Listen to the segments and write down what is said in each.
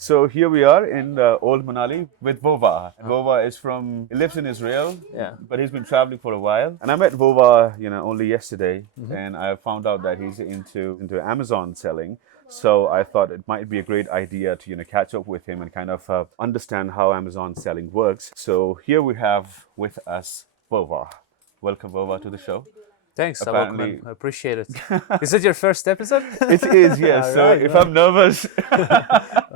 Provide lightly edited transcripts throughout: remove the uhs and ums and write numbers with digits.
So here we are in Old Manali with Vova. Vova lives in Israel, but he's been traveling for a while. And I met Vova, only yesterday, and I found out that he's into Amazon selling. So I thought it might be a great idea to, catch up with him and kind of understand how Amazon selling works. So here we have with us Vova. Welcome, Vova, to the show. Thanks, Apparently, I appreciate it. Is it your first episode? It is, yes. So if I'm nervous,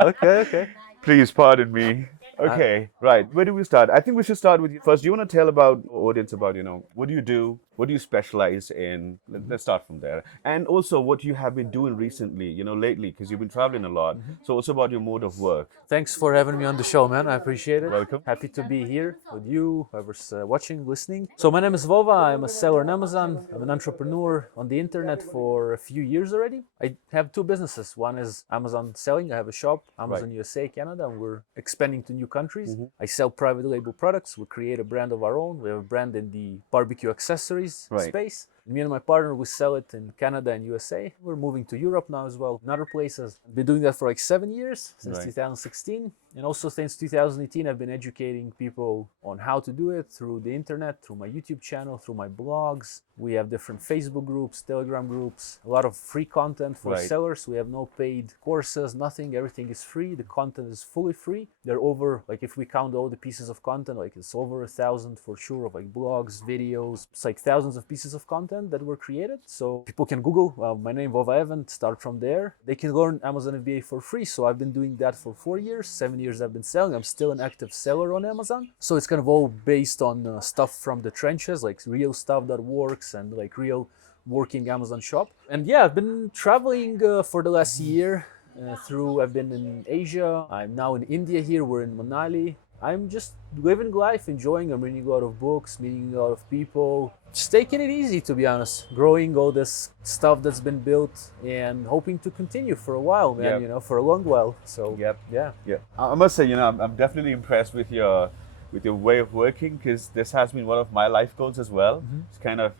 okay. Please pardon me. Okay, right. Where do we start? I think we should start with you first. Do you want to tell about audience about, what do you do? What do you specialize in? Let's start from there. And also what you have been doing recently, lately, because you've been traveling a lot. So also about your mode of work. Thanks for having me on the show, man. I appreciate it. Welcome. Happy to be here with you, whoever's watching, listening. So my name is Vova. I'm a seller on Amazon. I'm an entrepreneur on the internet for a few years already. I have two businesses. One is Amazon selling. I have a shop, Amazon USA, Canada, and we're expanding to new countries. I sell private label products. We create a brand of our own. We have a brand in the barbecue accessories space. Me and my partner, we sell it in Canada and USA. We're moving to Europe now as well, and other places. I've been doing that for like 7 years, since 2016. And also since 2018, I've been educating people on how to do it through the internet, through my YouTube channel, through my blogs. We have different Facebook groups, Telegram groups, a lot of free content for sellers. We have no paid courses, nothing. Everything is free. The content is fully free. They're over, like if we count all the pieces of content, like it's over 1,000 for sure of like blogs, videos. It's like thousands of pieces of content that were created. So people can Google my name, Vova Evan, start from there. They can learn Amazon FBA for free. So I've been doing that for 4 years, 7 years I've been selling. I'm still an active seller on Amazon. So it's kind of all based on stuff from the trenches, like real stuff that works and like real working Amazon shop. And yeah, I've been traveling for the last year I've been in Asia. I'm now in India here. We're in Manali. I'm just living life, enjoying. I'm reading a lot of books, meeting a lot of people, just taking it easy, to be honest. Growing all this stuff that's been built and hoping to continue for a while, man. For a long while. So yeah. I must say, I'm definitely impressed with your way of working, because this has been one of my life goals as well. It's kind of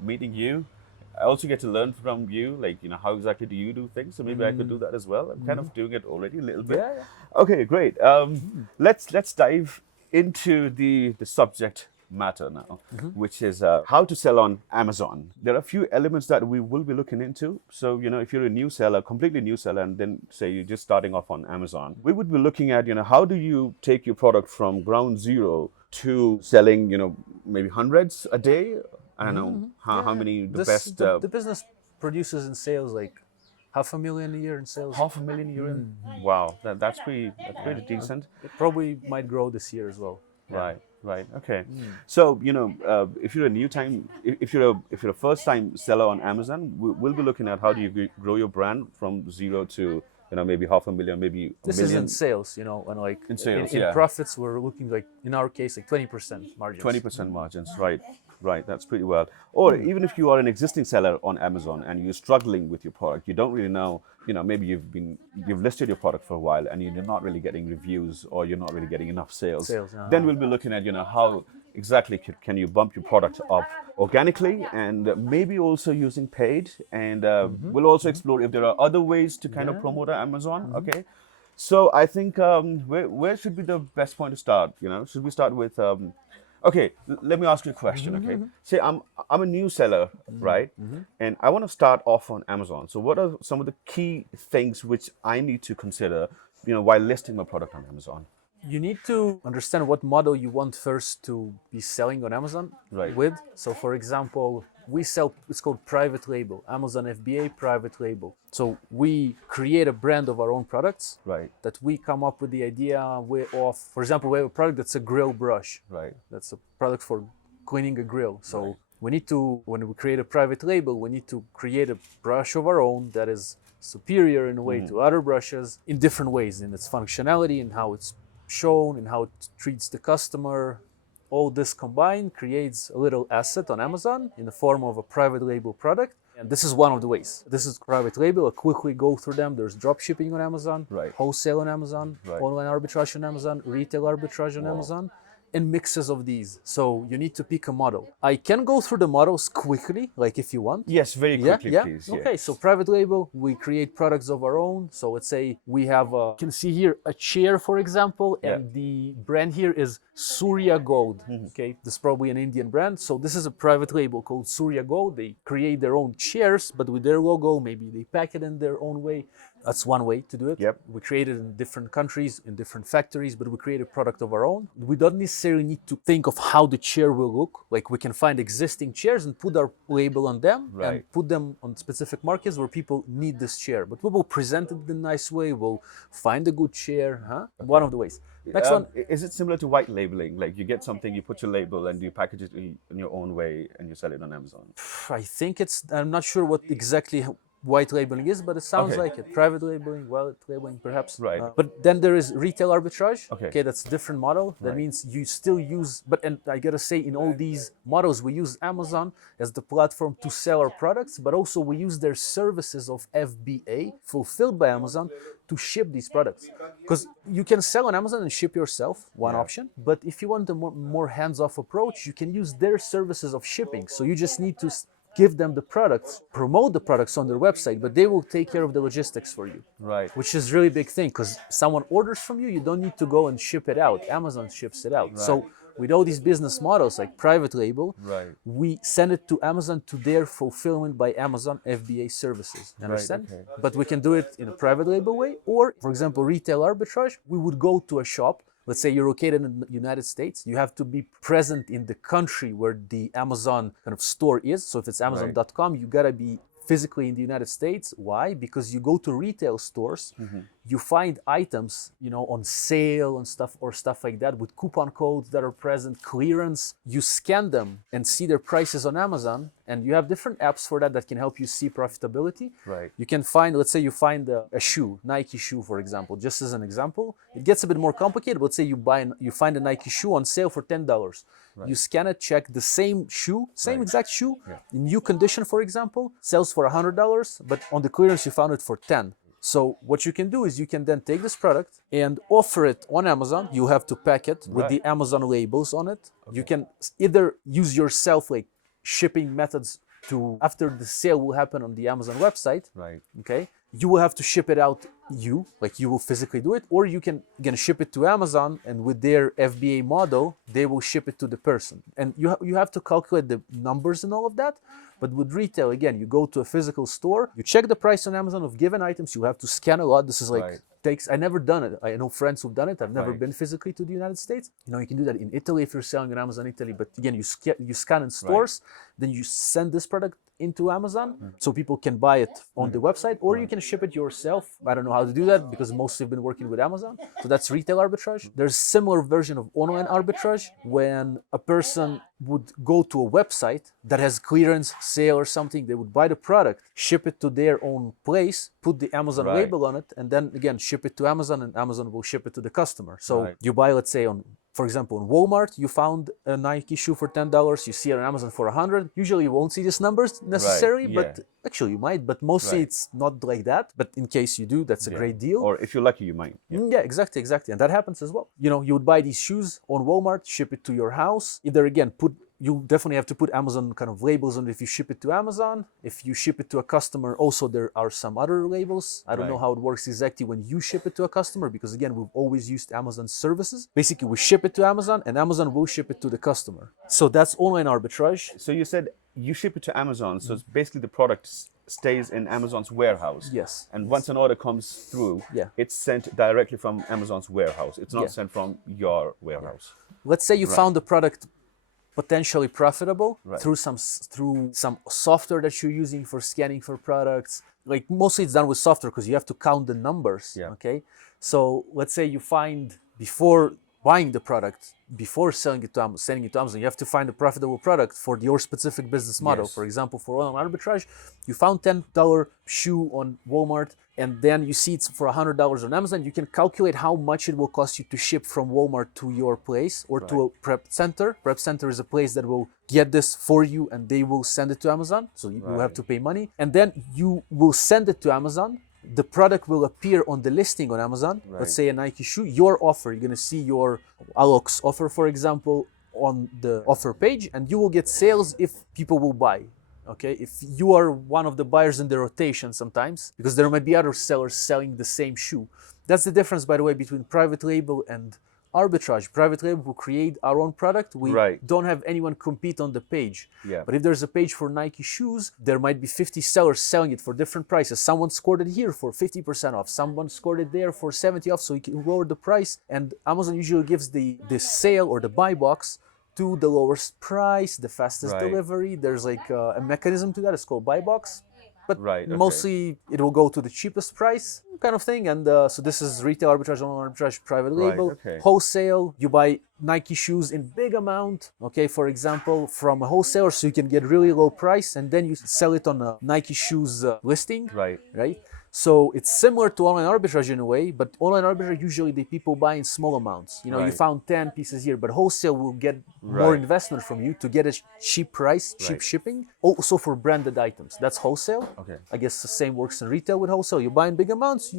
meeting you. I also get to learn from you, like, how exactly do you do things? So maybe I could do that as well. I'm kind of doing it already a little bit. Yeah. Okay, great. Let's dive into the subject matter now, which is how to sell on Amazon. There are a few elements that we will be looking into. So, if you're a new seller, completely new seller, and then say you're just starting off on Amazon, we would be looking at, how do you take your product from ground zero to selling, maybe hundreds a day? I don't know how many the business produces in sales like $500,000 a year in sales. $500,000 a year. Wow, that's pretty decent. It probably might grow this year as well. Right. Okay. So if you're if you're a first time seller on Amazon, we'll be looking at how do you grow your brand from zero to maybe $500,000, maybe this is in sales, and like in sales, in profits, we're looking like in our case like 20% margins. 20% margins, right. That's pretty well. Or even if you are an existing seller on Amazon and you're struggling with your product, you don't really know, maybe you've listed your product for a while and you're not really getting reviews, or you're not really getting enough sales. Then we'll be looking at how exactly can you bump your product up organically, and maybe also using paid, and we'll also explore if there are other ways to kind of promote Amazon. Okay, so I think where should be the best point to start? Should we start with okay, let me ask you a question. Okay, say I'm a new seller, right? And I want to start off on Amazon. So what are some of the key things which I need to consider while listing my product on Amazon? You need to understand what model you want first to be selling on Amazon with. So for example, we sell, it's called private label, Amazon FBA private label. So we create a brand of our own products that we come up with the idea of. For example, we have a product that's a grill brush. That's a product for cleaning a grill. So we need to, when we create a private label, we need to create a brush of our own that is superior in a way to other brushes in different ways, in its functionality and how it's shown and how it treats the customer. All this combined creates a little asset on Amazon in the form of a private label product. And this is one of the ways. This is private label. I'll quickly go through them. There's dropshipping on Amazon, wholesale on Amazon, online arbitrage on Amazon, retail arbitrage on Amazon, and mixes of these. So you need to pick a model. I can go through the models quickly, like if you want. Yes, very quickly, please. Yeah. Okay, so private label, we create products of our own. So let's say we have, you can see here a chair, for example, and the brand here is Surya Gold. Okay, this is probably an Indian brand. So this is a private label called Surya Gold. They create their own chairs, but with their logo, maybe they pack it in their own way. That's one way to do it. Yep. We create it in different countries, in different factories, but we create a product of our own. We don't necessarily need to think of how the chair will look. Like we can find existing chairs and put our label on them and put them on specific markets where people need this chair. But we will present it in a nice way. We'll find a good chair. One of the ways. Next one. Is it similar to white labeling? Like you get something, you put your label and you package it in your own way and you sell it on Amazon? I think I'm not sure what exactly white labeling is, but it sounds like it. Private labeling, white labeling, perhaps. Right. But then there is retail arbitrage. Okay. That's a different model. That means you still use, and I gotta say, in all these models, we use Amazon as the platform to sell our products, but also we use their services of FBA, fulfilled by Amazon, to ship these products. Because you can sell on Amazon and ship yourself, one option, but if you want a more hands-off approach, you can use their services of shipping. So you just need to give them the products, promote the products on their website, but they will take care of the logistics for you. Right. Which is really big thing, because someone orders from you, you don't need to go and ship it out. Amazon ships it out. Right. So with all these business models like private label, we send it to Amazon to their fulfillment by Amazon FBA services. You understand? Okay. But we can do it in a private label way, or for example, retail arbitrage, we would go to a shop. Let's say you're located in the United States, you have to be present in the country where the Amazon kind of store is. So if it's Amazon.com, you gotta be physically in the United States. Why? Because you go to retail stores, you find items, on sale and stuff or stuff like that with coupon codes that are present, clearance. You scan them and see their prices on Amazon, and you have different apps for that can help you see profitability. Right. You can find, let's say you find a shoe, Nike shoe, for example, just as an example. It gets a bit more complicated. Let's say you find a Nike shoe on sale for $10. You scan it, check the same shoe, exact shoe, in new condition, for example, sells for $100, but on the clearance you found it for $10. So what you can do is you can then take this product and offer it on Amazon. You have to pack it with the Amazon labels on it. You can either use yourself like shipping methods to, after the sale will happen on the Amazon website. Right. Okay. You will have to ship it out, you will physically do it, or you can ship it to Amazon, and with their FBA model, they will ship it to the person. And you have to calculate the numbers and all of that. But with retail, again, you go to a physical store, you check the price on Amazon of given items, you have to scan a lot. This is like, I never done it. I know friends who've done it. I've never been physically to the United States. You can do that in Italy if you're selling on Amazon Italy. But again, you scan in stores, then you send this product into Amazon so people can buy it on the website, or you can ship it yourself. I don't know how to do that because mostly I've been working with Amazon. So that's retail arbitrage. There's a similar version of online arbitrage when a person would go to a website that has clearance sale or something. They would buy the product, ship it to their own place, put the Amazon label on it, and then again ship it to Amazon, and Amazon will ship it to the customer. So you buy, let's say for example, in Walmart, you found a Nike shoe for $10. You see it on Amazon for $100. Usually you won't see these numbers necessarily, but actually you might. But mostly it's not like that. But in case you do, that's a great deal. Or if you're lucky, you might. Yeah, exactly. And that happens as well. You would buy these shoes on Walmart, ship it to your house. Either again, you definitely have to put Amazon kind of labels on it if you ship it to Amazon. If you ship it to a customer, also there are some other labels. I don't know how it works exactly when you ship it to a customer, because again, we've always used Amazon services. Basically, we ship it to Amazon and Amazon will ship it to the customer. So that's online arbitrage. So you said you ship it to Amazon. So it's basically the product stays in Amazon's warehouse. Yes. And once an order comes through, it's sent directly from Amazon's warehouse. It's not sent from your warehouse. Let's say you found the product potentially profitable through some software that you're using for scanning for products. Like mostly it's done with software because you have to count the numbers. Okay. So let's say you find before buying the product, before sending it to Amazon, you have to find a profitable product for your specific business model. For example, for online arbitrage, you found $10 shoe on Walmart, and then you see it's for $100 on Amazon. You can calculate how much it will cost you to ship from Walmart to your place or to a prep center. Prep center is a place that will get this for you, and they will send it to Amazon. So you will have to pay money, and then you will send it to Amazon. the product will appear on the listing on Amazon. Right. Let's say a Nike shoe, your offer, you're going to see your Alox offer, for example, on the offer page, and you will get sales if people will buy. Okay, if you are one of the buyers in the rotation sometimes, because there might be other sellers selling the same shoe. That's the difference, by the way, between private label and arbitrage. Private label will create our own product. We don't have anyone compete on the page. Yeah. But if there's a page for Nike shoes, there might be 50 sellers selling it for different prices. Someone scored it here for 50% off. Someone scored it there for 70 off, so you can lower the price. And Amazon usually gives the sale or the buy box to the lowest price, the fastest delivery. There's like a mechanism to that. It's called buy box. But mostly it will go to the cheapest price kind of thing. And so this is retail arbitrage, online arbitrage, private label. Wholesale, you buy Nike shoes in big amount, okay, for example, from a wholesaler, so you can get really low price, and then you sell it on a Nike shoes listing, right? So it's similar to online arbitrage in a way, but online arbitrage usually the people buy in small amounts. You know, you found 10 pieces here, but wholesale will get more investment from you to get a cheap price, cheap shipping. Also for branded items, that's wholesale. I guess the same works in retail with wholesale. You buy in big amounts,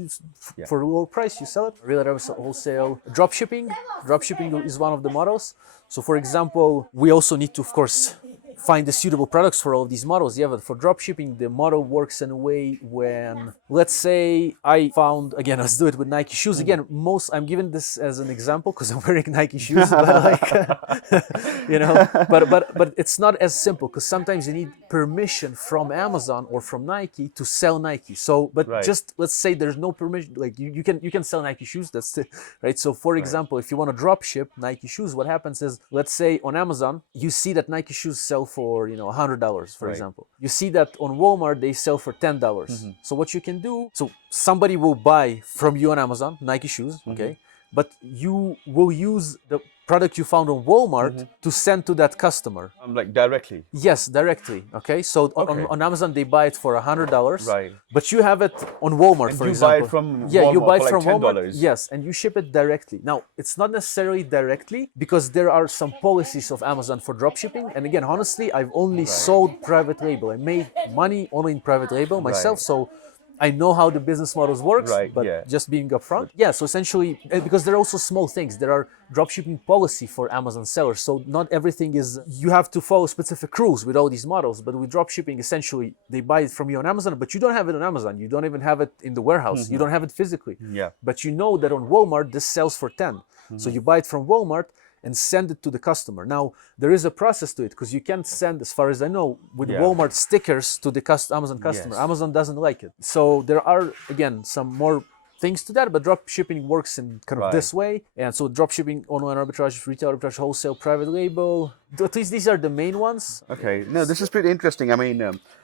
for a lower price, you sell it. Real wholesale. Dropshipping is one of the models. So for example, we also need to, of course, find the suitable products for all of these models. Yeah, but for dropshipping, the model works in a way when, let's say I found, again, let's do it with Nike shoes. Again, I'm giving this as an example because I'm wearing Nike shoes, but like, you know, but it's not as simple because sometimes you need permission from Amazon or from Nike to sell Nike. So, but just let's say there's no permission, like you can sell Nike shoes, that's it, right? So for example, if you want to drop ship Nike shoes, what happens is, let's say on Amazon, you see that Nike shoes sell for, you know, $100, for example. You see that on Walmart, they sell for $10. So what you can do, so somebody will buy from you on Amazon, Nike shoes, okay? But you will use the product you found on Walmart to send to that customer. Like directly? Yes, directly, okay? So on Amazon, they buy it for $100, but you have it on Walmart, for example. You buy it from Walmart you buy it for from like $10. Walmart, yes, and you ship it directly. Now, it's not necessarily directly because there are some policies of Amazon for dropshipping. And again, honestly, I've only sold private label. I made money only in private label myself, so I know how the business models works, but just being upfront. Yeah, so essentially, because there are also small things. There are dropshipping policy for Amazon sellers. So not everything is, you have to follow specific rules with all these models. But with dropshipping, essentially, they buy it from you on Amazon, but you don't have it on Amazon. You don't even have it in the warehouse. You don't have it physically. But you know that on Walmart, this sells for 10. So you buy it from Walmart and send it to the customer. Now, there is a process to it because you can't send, as far as I know, with Walmart stickers to the Amazon customer. Amazon doesn't like it. So there are, again, some more things to that, but drop shipping works in kind of this way. And so drop shipping, online arbitrage, retail arbitrage, wholesale, private label, at least these are the main ones. Okay, no, this is pretty interesting. I mean,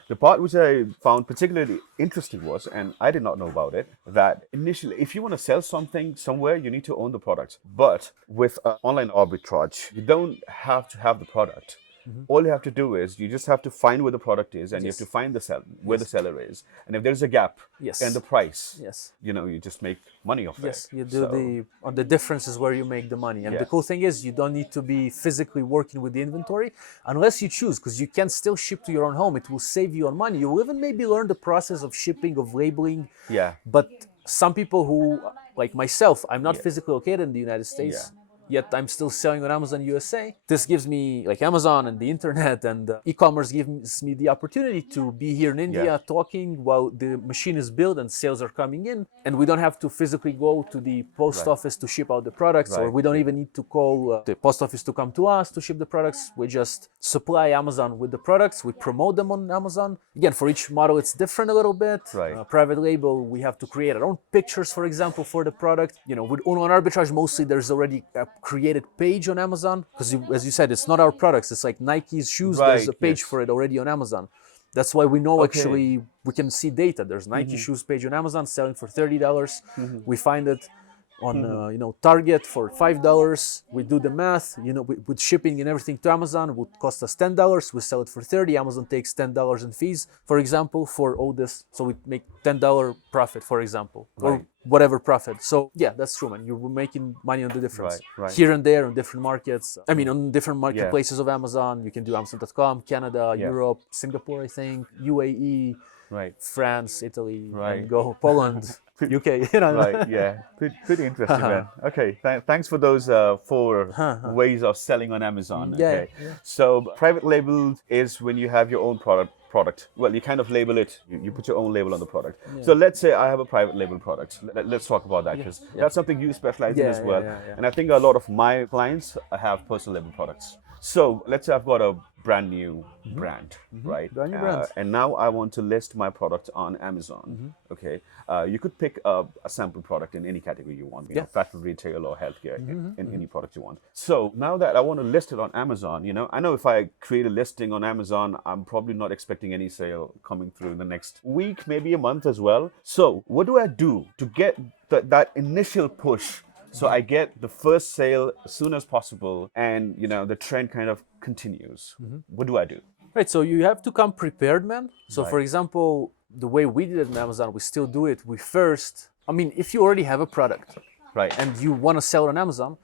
the part which I found particularly interesting was, and I did not know about it, that initially, if you want to sell something somewhere, you need to own the product. But with online arbitrage, you don't have to have the product. All you have to do is you just have to find where the product is, and you have to find the where the seller is. And if there's a gap in the price, you know, you just make money off it. You do the differences where you make the money. And the cool thing is you don't need to be physically working with the inventory unless you choose, because you can still ship to your own home. It will save you on money. You will even maybe learn the process of shipping, of labeling. But some people who, like myself, I'm not physically located in the United States. Yet I'm still selling on Amazon USA. This gives me, like Amazon and the internet and e-commerce gives me the opportunity to be here in India talking while the machine is built and sales are coming in. And we don't have to physically go to the post office to ship out the products, or we don't even need to call the post office to come to us to ship the products. We just supply Amazon with the products. We promote them on Amazon. Again, for each model, it's different a little bit. Private label, we have to create our own pictures, for example, for the product. You know, with online arbitrage, mostly there's already a created page on Amazon, because as you said, it's not our products. It's like Nike's shoes. There's a page for it already on Amazon. That's why we know actually we can see data. There's Nike shoes page on Amazon selling for $30. We find it on you know, Target for $5. We do the math, you know, with shipping and everything to Amazon, it would cost us $10. We sell it for $30. Amazon takes $10 in fees, for example, for all this. So we make $10 profit, for example, or whatever profit. So yeah, that's true, man. You're making money on the difference here and there on different markets. I mean, on different marketplaces of Amazon. You can do Amazon.com, Canada, Europe, Singapore, I think, UAE. Right. France, Italy, Right. and go Poland, UK, you know. Right, yeah. Pretty interesting, man. Okay, thanks for those 4 ways of selling on Amazon. Yeah, Okay. yeah. So private label is when you have your own product. Well, you kind of label it, you put your own label on the product. So let's say I have a private label product. Let's talk about that, because that's something you specialize in as well. And I think a lot of my clients have personal label products. So let's say I've got a brand new brand, right? Brand new brand. And now I want to list my product on Amazon. Okay. You could pick a sample product in any category you want, you know, fashion, retail, or healthcare, in any product you want. So now that I want to list it on Amazon, you know, I know if I create a listing on Amazon, I'm probably not expecting any sale coming through in the next week, maybe a month as well. So what do I do to get that initial push? So I get the first sale as soon as possible, and you know the trend kind of continues. What do I do? Right, so you have to come prepared, man. So for example, the way we did it on Amazon, we still do it. We first, I mean, if you already have a product, right, and you want to sell it on Amazon,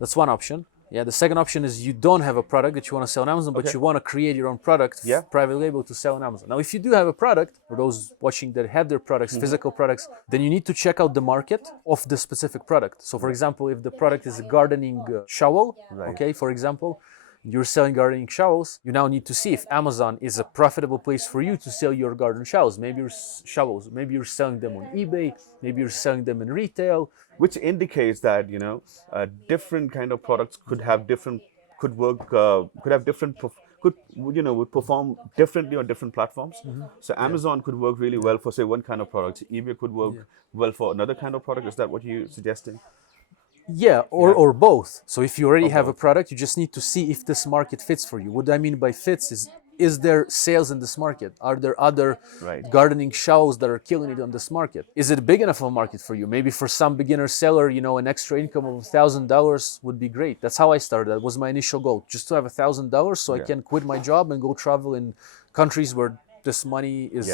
that's one option. Yeah, the second option is you don't have a product that you want to sell on Amazon, but you want to create your own product, private label, to sell on Amazon. Now, if you do have a product, for those watching that have their products, physical products, then you need to check out the market of the specific product. So, for example, if the product is a gardening shovel, okay, for example, you're selling gardening shovels, you now need to see if Amazon is a profitable place for you to sell your garden shovels. Maybe you're selling them on eBay, maybe you're selling them in retail. Which indicates that, you know, different kind of products would perform differently on different platforms. So Amazon could work really well for, say, one kind of product. eBay could work well for another kind of product. Is that what you're suggesting? Yeah, or both. So if you already have a product, you just need to see if this market fits for you. What I mean by fits is there sales in this market? Are there other gardening shovels that are killing it on this market? Is it big enough of a market for you? Maybe for some beginner seller, you know, an extra income of $1,000 would be great. That's how I started. That was my initial goal, just to have $1,000 so I can quit my job and go travel in countries where this money is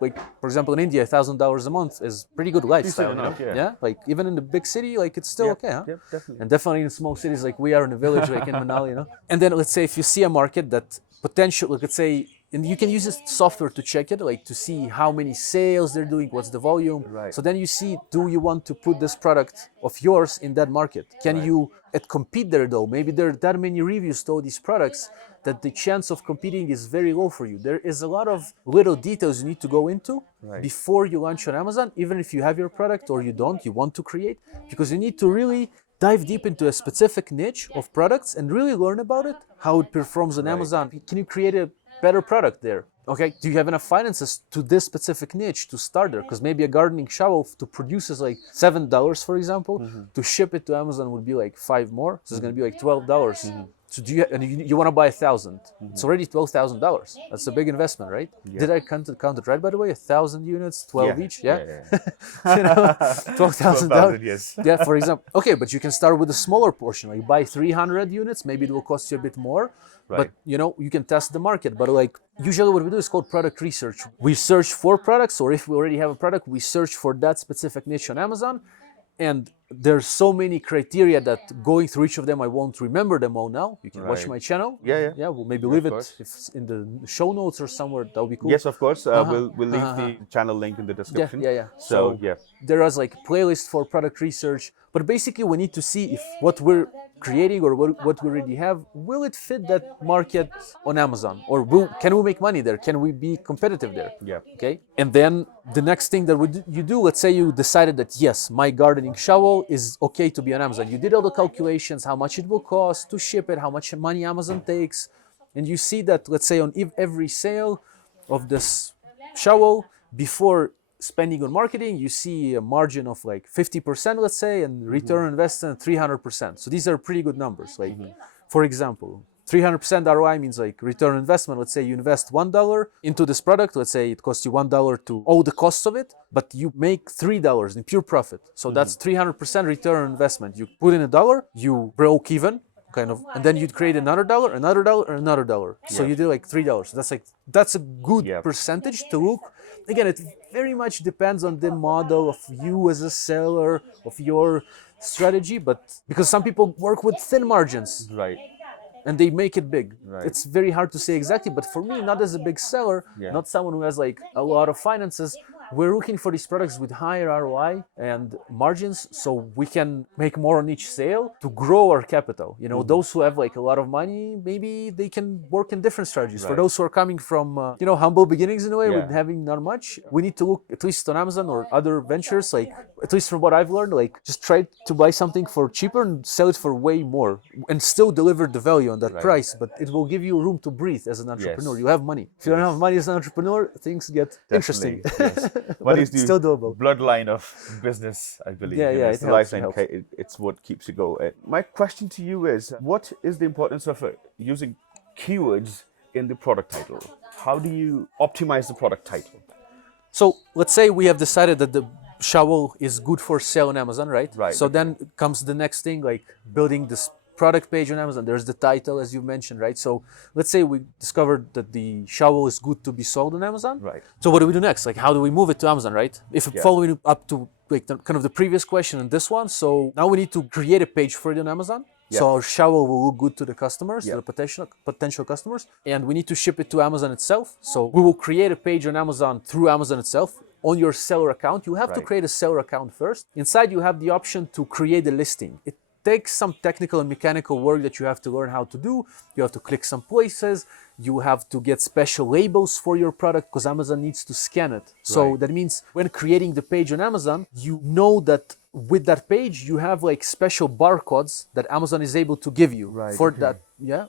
like, for example, in India, $1,000 a month is pretty good lifestyle. Enough, like even in the big city, like it's still okay, huh? Yeah, definitely. And definitely in small cities like we are in a village, like in Manali, you know. And then let's say if you see a market that potential, like let's say, and you can use this software to check it, like to see how many sales they're doing, what's the volume. So then you see, do you want to put this product of yours in that market? Can you compete there though? Maybe there are that many reviews to all these products that the chance of competing is very low for you. There is a lot of little details you need to go into before you launch on Amazon, even if you have your product or you don't, you want to create, because you need to really dive deep into a specific niche of products and really learn about it, how it performs on Amazon. Can you create a better product there? Okay, do you have enough finances to this specific niche to start there? Because maybe a gardening shovel to produce is like $7, for example. To ship it to Amazon would be like $5 more, so it's going to be like $12. So do you, and you want to buy 1,000? It's already $12,000. That's a big investment, right? Did I count it right, by the way? 1,000 units, 12 each, you know, $12,000. Yes. Yeah, for example. Okay, but you can start with a smaller portion. Like buy 300 units. Maybe it will cost you a bit more. But you know, you can test the market. But like usually what we do is called product research. We search for products, or if we already have a product, we search for that specific niche on Amazon. And there's so many criteria that going through each of them, I won't remember them all now. You can watch my channel. Yeah, we'll maybe leave it if it's in the show notes or somewhere. That'll be cool. Yes, of course. We'll leave the channel link in the description. So there is like playlist for product research. But basically, we need to see if what we're creating or what we already have, will it fit that market on Amazon? Or can we make money there? Can we be competitive there? Okay. And then the next thing that you do, let's say you decided that, yes, my gardening shovel is okay to be on Amazon. You did all the calculations, how much it will cost to ship it, how much money Amazon takes. And you see that, let's say on every sale of this shovel, before spending on marketing, you see a margin of like 50%, let's say, and return on investment 300%. So these are pretty good numbers. Like, for example, 300% ROI means like return on investment. Let's say you invest $1 into this product. Let's say it costs you $1 to all the costs of it, but you make $3 in pure profit. So that's 300% return on investment. You put in $1, you broke even, kind of, and then you'd create another $1, another $1, and another $1. So you do like $3. So that's a good percentage to look. Again, it very much depends on the model of you as a seller, of your strategy, but because some people work with thin margins. and they make it big. Right. It's very hard to say exactly, but for me, not as a big seller, not someone who has like a lot of finances, we're looking for these products with higher ROI and margins so we can make more on each sale to grow our capital. You know, those who have like a lot of money, maybe they can work in different strategies. For those who are coming from, you know, humble beginnings in a way with having not much, we need to look at least on Amazon or other ventures, like at least from what I've learned, like just try to buy something for cheaper and sell it for way more and still deliver the value on that price, but it will give you room to breathe as an entrepreneur. You have money. If you don't have money as an entrepreneur, things get interesting. But it's still doable. Bloodline of business, I believe. It's the lifeline. It's what keeps you going. My question to you is, what is the importance of using keywords in the product title? How do you optimize the product title? So let's say we have decided that the shovel is good for sale on Amazon, right? So then comes the next thing, like building this product page on Amazon. There's the title, as you mentioned, right? So let's say we discovered that the shovel is good to be sold on Amazon. So what do we do next? Like, how do we move it to Amazon, right? If following up to like kind of the previous question and this one, so now we need to create a page for it on Amazon. So our shovel will look good to the customers, to the potential customers, and we need to ship it to Amazon itself. So we will create a page on Amazon through Amazon itself. On your seller account, you have to create a seller account first. Inside, you have the option to create a listing. It takes some technical and mechanical work that you have to learn how to do. You have to click some places. You have to get special labels for your product because Amazon needs to scan it. So that means when creating the page on Amazon, you know that with that page, you have like special barcodes that Amazon is able to give you for that.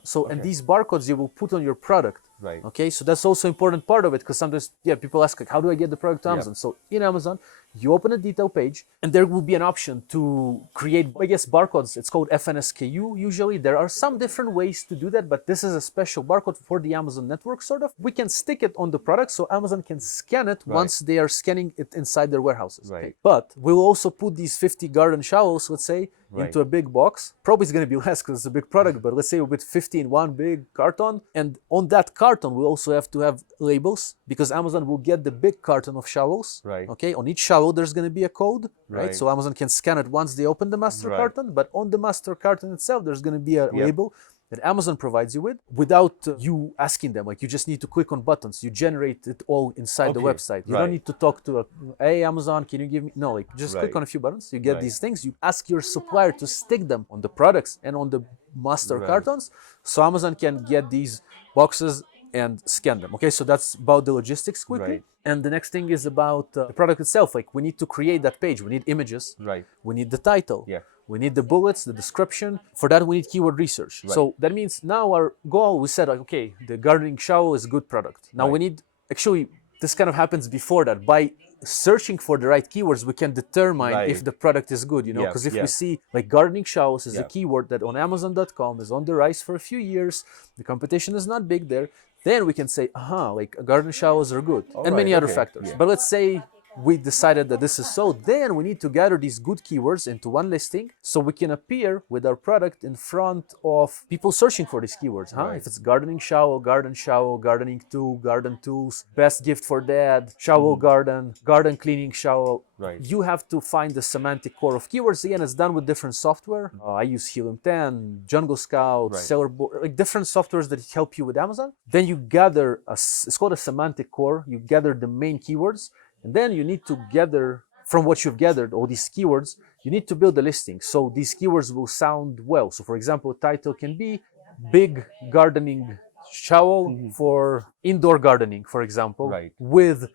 So, and these barcodes you will put on your product. Okay, so that's also important part of it because sometimes, people ask like, how do I get the product to Amazon? So in Amazon, you open a detail page and there will be an option to create, I guess, barcodes. It's called FNSKU usually. There are some different ways to do that, but this is a special barcode for the Amazon network, sort of. We can stick it on the product so Amazon can scan it once they are scanning it inside their warehouses. Okay? But we'll also put these 50 garden shovels, let's say, into a big box. Probably it's going to be less because it's a big product, but let's say we put 50 in one big carton. And on that carton, we also have to have labels because Amazon will get the big carton of shovels. Okay, on each shovel, there's going to be a code, right? So Amazon can scan it once they open the master carton, but on the master carton itself, there's going to be a label that Amazon provides you with without you asking them. Like, you just need to click on buttons. You generate it all inside the website. You don't need to talk to hey, Amazon, can you give me? No, like just click on a few buttons. You get these things. You ask your supplier to stick them on the products and on the master cartons so Amazon can get these boxes and scan them. Okay, so that's about the logistics quickly. And the next thing is about the product itself. Like, we need to create that page. We need images. We need the title. We need the bullets, the description. For that, we need keyword research. So that means now our goal, we said, like, okay, the gardening shovel is a good product. Now we need, actually, this kind of happens before that. By searching for the right keywords, we can determine if the product is good, you know, because if we see like gardening shovels is a keyword that on Amazon.com is on the rise for a few years, the competition is not big there, then we can say, like garden shovels are good, and many other factors. But let's say we decided that this is so, then we need to gather these good keywords into one listing so we can appear with our product in front of people searching for these keywords. If it's gardening shovel, gardening tool, garden tools, best gift for dad, shovel garden, garden cleaning shovel. You have to find the semantic core of keywords. Again, it's done with different software. I use Helium 10, Jungle Scout, Sellerboard, like different softwares that help you with Amazon. Then you gather, it's called a semantic core. You gather the main keywords. And then you need to gather, from what you've gathered, all these keywords, you need to build a listing. So these keywords will sound well. So for example, title can be big gardening shovel for indoor gardening, for example, with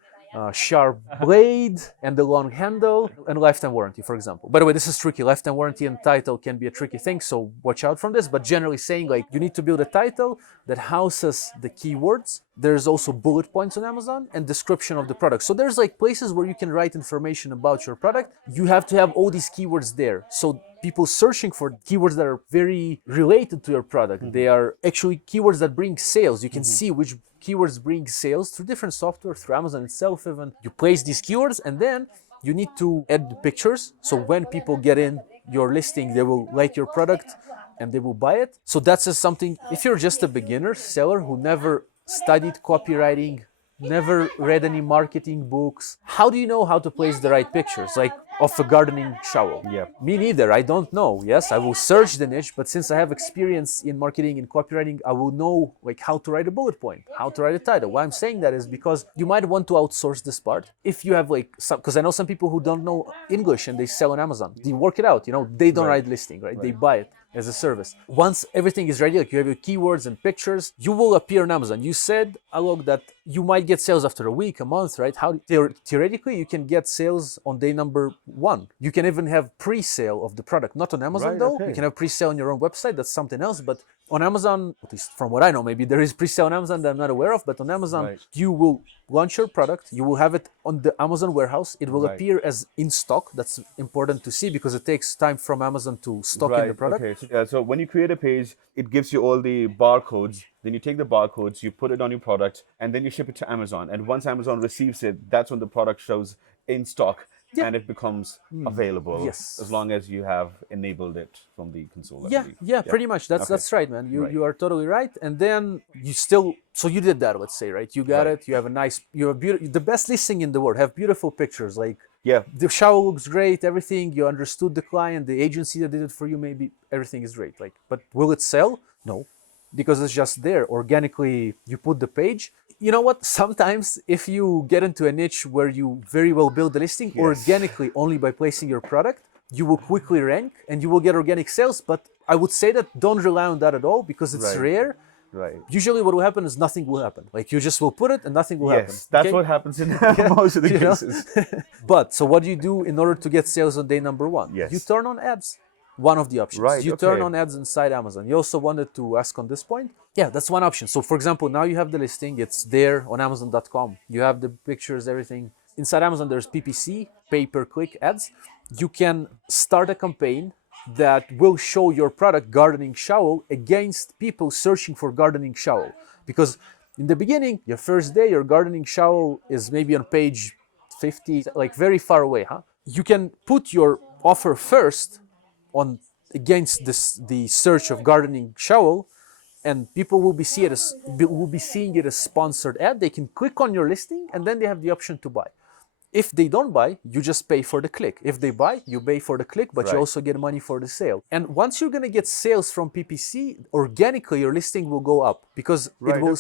sharp blade and a long handle and lifetime warranty, for example. By the way, this is tricky. Lifetime warranty and title can be a tricky thing, so watch out from this. But generally saying, like, you need to build a title that houses the keywords. There's also bullet points on Amazon and description of the product. So there's like places where you can write information about your product. You have to have all these keywords there. So people searching for keywords that are very related to your product. They are actually keywords that bring sales. You can see which keywords bring sales through different software, through Amazon itself even. You place these keywords and then you need to add the pictures. So when people get in your listing, they will like your product and they will buy it. So that's just something, if you're just a beginner seller who never studied copywriting, never read any marketing books, how do you know how to place the right pictures? Like, of a gardening shovel. Yeah. Me neither. I don't know. Yes, I will search the niche, but since I have experience in marketing and copywriting, I will know like how to write a bullet point, how to write a title. Why I'm saying that is because you might want to outsource this part. If you have like some, because I know some people who don't know English and they sell on Amazon. They work it out, you know, they don't write listing, right? They buy it as a service. Once everything is ready, like you have your keywords and pictures, you will appear on Amazon. You said, Alok, that you might get sales after a week, a month, right? How theoretically you can get sales on day number 1. You can even have pre-sale of the product, not on Amazon though. You can have pre-sale on your own website. That's something else. But on Amazon, at least from what I know, maybe there is pre-sale on Amazon that I'm not aware of. But on Amazon, you will launch your product. You will have it on the Amazon warehouse. It will appear as in stock. That's important to see because it takes time from Amazon to stock in the product. Okay. So when you create a page, it gives you all the barcodes. Then you take the barcodes, you put it on your product, and then you ship it to Amazon. And once Amazon receives it, that's when the product shows in stock and it becomes available. Yes. As long as you have enabled it from the console. Yeah, pretty much. That's right, man. You are totally right. And then you still, so you did that, let's say, right? You got it. You have a nice, you have the best listing in the world. Have beautiful pictures, like the shower looks great. Everything, you understood the client, the agency that did it for you. Maybe everything is great. Like, but will it sell? No. Because it's just there organically. You put the page. You know what? Sometimes if you get into a niche where you very well build the listing organically only by placing your product, you will quickly rank and you will get organic sales. But I would say that don't rely on that at all because it's rare. Usually what will happen is nothing will happen. Like you just will put it and nothing will happen. That's what happens in most of the cases. But so what do you do in order to get sales on day number 1? You turn on ads. One of the options. You turn on ads inside Amazon. You also wanted to ask on this point? Yeah, that's one option. So for example, now you have the listing. It's there on Amazon.com. You have the pictures, everything. Inside Amazon, there's PPC, pay-per-click ads. You can start a campaign that will show your product, gardening shovel, against people searching for gardening shovel. Because in the beginning, your first day, your gardening shovel is maybe on page 50, like very far away, huh? You can put your offer first on against the search of gardening shovel, and people will be seeing it as sponsored ad. They can click on your listing and then they have the option to buy. If they don't buy, you just pay for the click. If they buy, you pay for the click, but you also get money for the sale. And once you're gonna get sales from PPC, organically your listing will go up because it will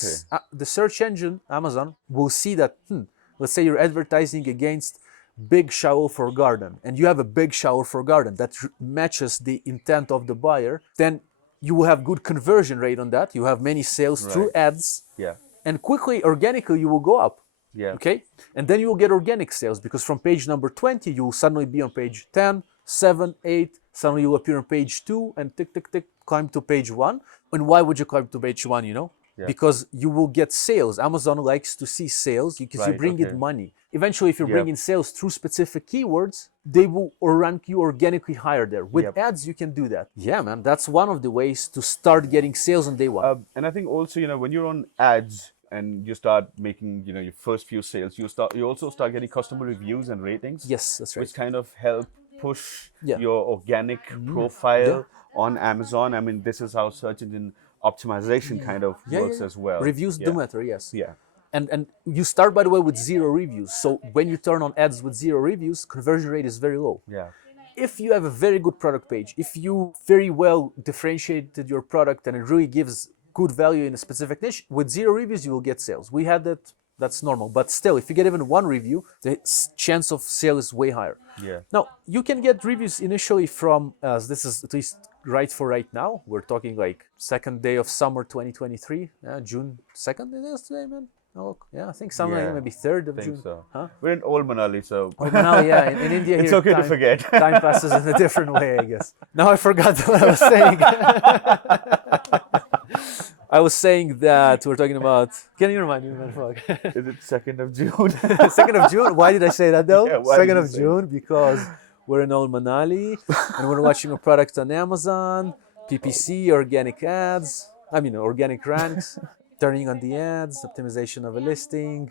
the search engine Amazon will see that let's say you're advertising against big shower for garden and you have a big shower for garden that matches the intent of the buyer, then you will have good conversion rate on that. You have many sales through ads and quickly organically you will go up. Okay, and then you will get organic sales because from page number 20 you will suddenly be on page 10, 7, 8, suddenly you will appear on page 2 and tick tick tick climb to page 1. And why would you climb to page 1, you know? Because you will get sales. Amazon likes to see sales because you bring it money. Eventually, if you bring in sales through specific keywords, they will rank you organically higher there. With ads, you can do that. Yeah, man, that's one of the ways to start getting sales on day 1. And I think also, you know, when you're on ads and you start making, you know, your first few sales, you also start getting customer reviews and ratings. Yes, that's right. Which kind of help push your organic profile on Amazon. I mean, this is how search engine optimization kind of works as well. Reviews do matter, yes. And you start, by the way, with 0 reviews. So when you turn on ads with 0 reviews, conversion rate is very low. If you have a very good product page, if you very well differentiated your product and it really gives good value in a specific niche, with 0 reviews, you will get sales. We had that. That's normal. But still, if you get even 1 review, the chance of sale is way higher. Now, you can get reviews initially from, this is at least right now. We're talking like 2nd day of summer 2023, June 2nd it is today, man. Oh, yeah, I think something like maybe 3rd of June. So. Huh? We're in Old Manali, so. Old Manali, yeah. In India, it's here, okay to forget. Time passes in a different way, I guess. Now I forgot what I was saying. I was saying that we're talking about. Can you remind me, motherfucker? Is it 2nd of June? 2nd of June? Why did I say that though? 2nd of June, it? Because we're in Old Manali and we're watching a product on Amazon, PPC, organic ads, organic ranks, turning on the ads, optimization of a listing,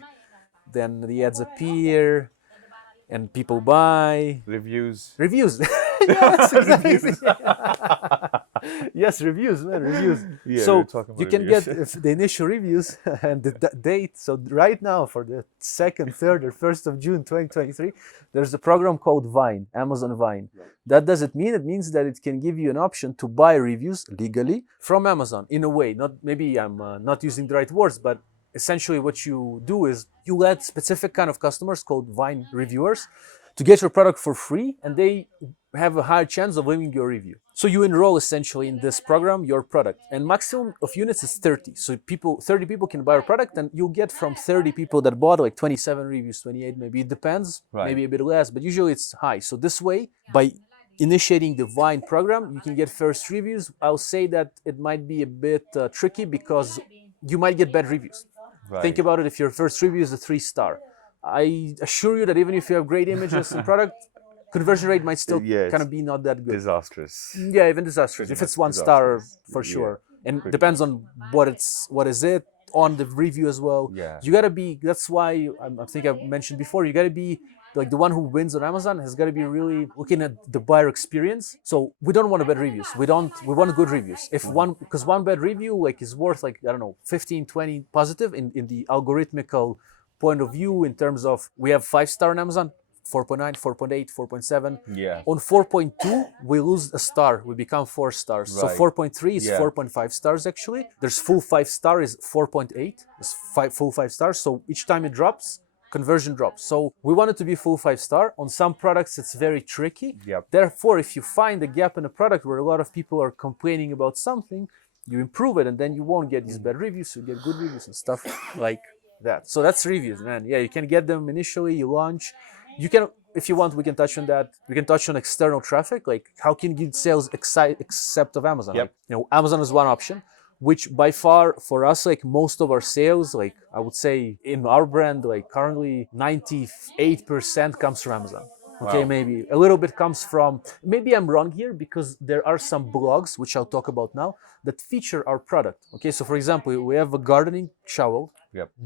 then the ads appear and people buy. Reviews. Yeah, that's exactly. Yes, reviews, man, reviews. Yeah, So we're talking about you can reviews. get if the initial reviews and the date. So right now, for the 2nd, 3rd, or 1st of June 2023, there's a program called Vine, Amazon Vine. That does it mean? It means that it can give you an option to buy reviews legally from Amazon in a way. Not maybe I'm not using the right words, but essentially what you do is you let specific kind of customers called Vine reviewers to get your product for free, and they have a higher chance of leaving your review. So you enroll essentially in this program your product, and maximum of units is 30. So 30 people can buy your product, and you'll get from 30 people that bought like 27 reviews, 28 maybe. It depends, maybe a bit less, but usually it's high. So this way, by initiating the Vine program, you can get first reviews. I'll say that it might be a bit tricky because you might get bad reviews. Think about it, if your first review is a 3-star. I assure you that even if you have great images and product, conversion rate might still kind of be not that good. Disastrous. Yeah, even disastrous. If it's 1 star, for sure. And depends on what is it on the review as well. Yeah. You gotta be, that's why I think I've mentioned before, you gotta be like the one who wins on Amazon has got to be really looking at the buyer experience. So we don't want bad reviews. We want good reviews. Because one bad review like is worth like, I don't know, 15, 20 positive in the algorithmical point of view, in terms of we have 5-star on Amazon, 4.9, 4.8, 4.7. Yeah. On 4.2, we lose a star. We become 4 stars. So 4.3 is 4.5 stars actually. There's full 5-star is 4.8. It's full 5 stars. So each time it drops, conversion drops. So we want it to be full 5-star. On some products, it's very tricky. Therefore, if you find a gap in a product where a lot of people are complaining about something, you improve it, and then you won't get these bad reviews. You get good reviews and stuff like that. So that's reviews, man. Yeah, you can get them initially. You launch. You can, if you want, we can touch on that. We can touch on external traffic, like how can you get sales except of Amazon? Like, Amazon is one option, which by far for us, like most of our sales, like I would say in our brand, like currently 98% comes from Amazon. Okay, maybe a little bit comes from, maybe I'm wrong here because there are some blogs, which I'll talk about now, that feature our product. Okay, so for example, we have a gardening shovel.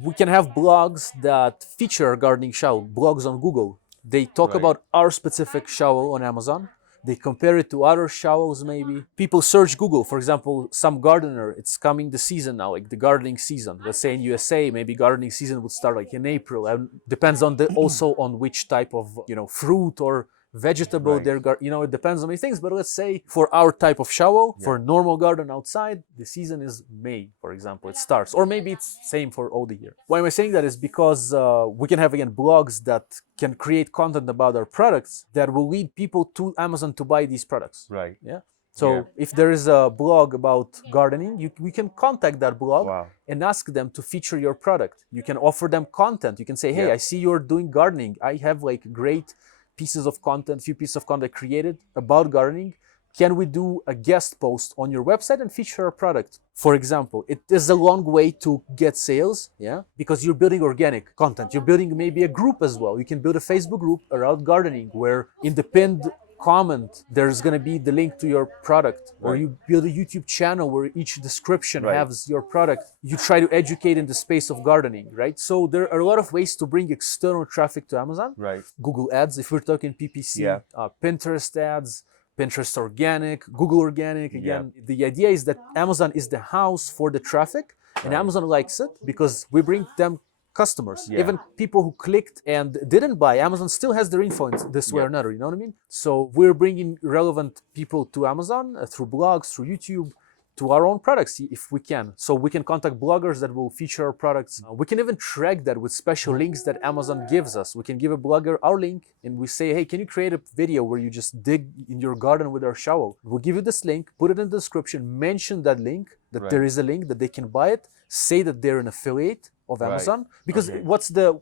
We can have blogs that feature our gardening shovel, blogs on Google. They talk about our specific shovel on Amazon. They compare it to other shovels maybe. People search Google, for example, some gardener, it's coming the season now, like the gardening season. Let's say in USA, maybe gardening season would start like in April. And depends on also on which type of, fruit or vegetable they're, it depends on many things. But let's say for our type of shovel, for a normal garden outside, the season is May, for example, it starts. Or maybe it's same for all the year. Why am I saying that is because we can have, again, blogs that can create content about our products that will lead people to Amazon to buy these products. Yeah. So if there is a blog about gardening, we can contact that blog and ask them to feature your product. You can offer them content. You can say, hey, I see you're doing gardening. I have like great pieces of content, few pieces of content created about gardening. Can we do a guest post on your website and feature a product? For example, it is a long way to get sales, because you're building organic content. You're building maybe a group as well. You can build a Facebook group around gardening where in the pinned comment, there's going to be the link to your product. Or you build a YouTube channel where each description has your product. You try to educate in the space of gardening, right? So there are a lot of ways to bring external traffic to Amazon. Google ads, if we're talking PPC, Pinterest ads, Pinterest organic, Google organic. Again, the idea is that Amazon is the house for the traffic, and Amazon likes it because we bring them customers. Even people who clicked and didn't buy, Amazon still has their info in this way or another, you know what I mean? So we're bringing relevant people to Amazon through blogs, through YouTube, to our own products if we can. So we can contact bloggers that will feature our products. We can even track that with special links that Amazon gives us. We can give a blogger our link and we say, hey, can you create a video where you just dig in your garden with our shovel? We'll give you this link, put it in the description, mention that link, that there is a link that they can buy it, say that they're an affiliate of Amazon. Because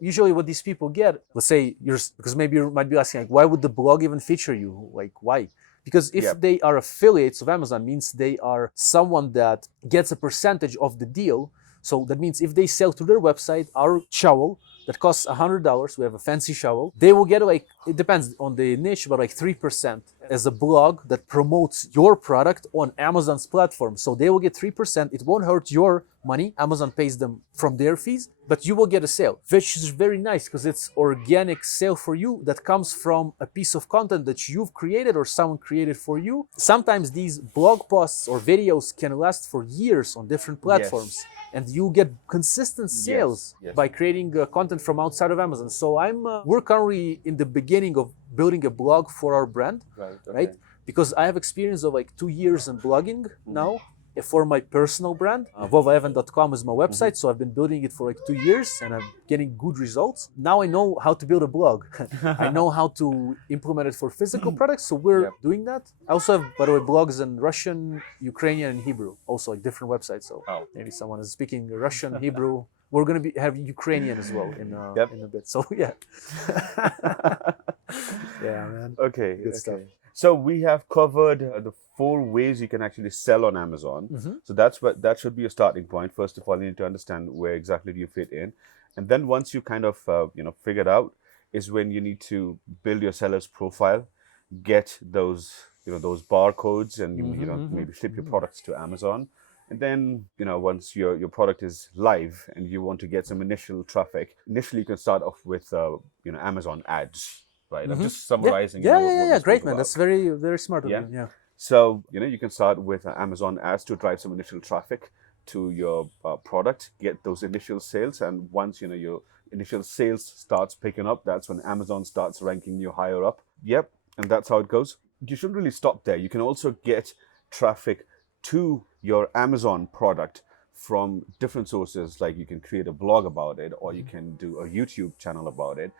usually what these people get, let's say because maybe you might be asking, like, why would the blog even feature you? Like, why? Because if they are affiliates of Amazon, means they are someone that gets a percentage of the deal. So that means if they sell to their website our shovel that costs $100, we have a fancy shovel, they will get like, it depends on the niche, but like 3% as a blog that promotes your product on Amazon's platform. So they will get 3%. It won't hurt your money. Amazon pays them from their fees, but you will get a sale, which is very nice because it's organic sale for you that comes from a piece of content that you've created or someone created for you. Sometimes these blog posts or videos can last for years on different platforms. Yes. And you get consistent sales by creating content from outside of Amazon. So we're currently in the beginning of building a blog for our brand, right? Because I have experience of like 2 years in blogging now for my personal brand. Vovaevan.com is my website, so I've been building it for like 2 years and I'm getting good results. Now I know how to build a blog. I know how to implement it for physical products, so we're doing that. I also have, by the way, blogs in Russian, Ukrainian, and Hebrew, also like different websites. So maybe someone is speaking Russian, Hebrew. We're going to have Ukrainian as well in a bit. So yeah. Yeah, man. Okay. Good stuff. So we have covered the 4 ways you can actually sell on Amazon. So that should be a starting point. First of all, you need to understand where exactly do you fit in, and then once you kind of figured out, is when you need to build your seller's profile, get those those barcodes, and maybe ship your products to Amazon. And then, once your product is live and you want to get some initial traffic, initially you can start off with Amazon ads. Right, I'm just summarizing. Yeah. Great, man. That's very, very smart of you. Yeah. So you can start with Amazon ads to drive some initial traffic to your product, get those initial sales, and once your initial sales starts picking up, that's when Amazon starts ranking you higher up. Yep, and that's how it goes. You shouldn't really stop there. You can also get traffic to your Amazon product from different sources. Like you can create a blog about it, or you can do a YouTube channel about it.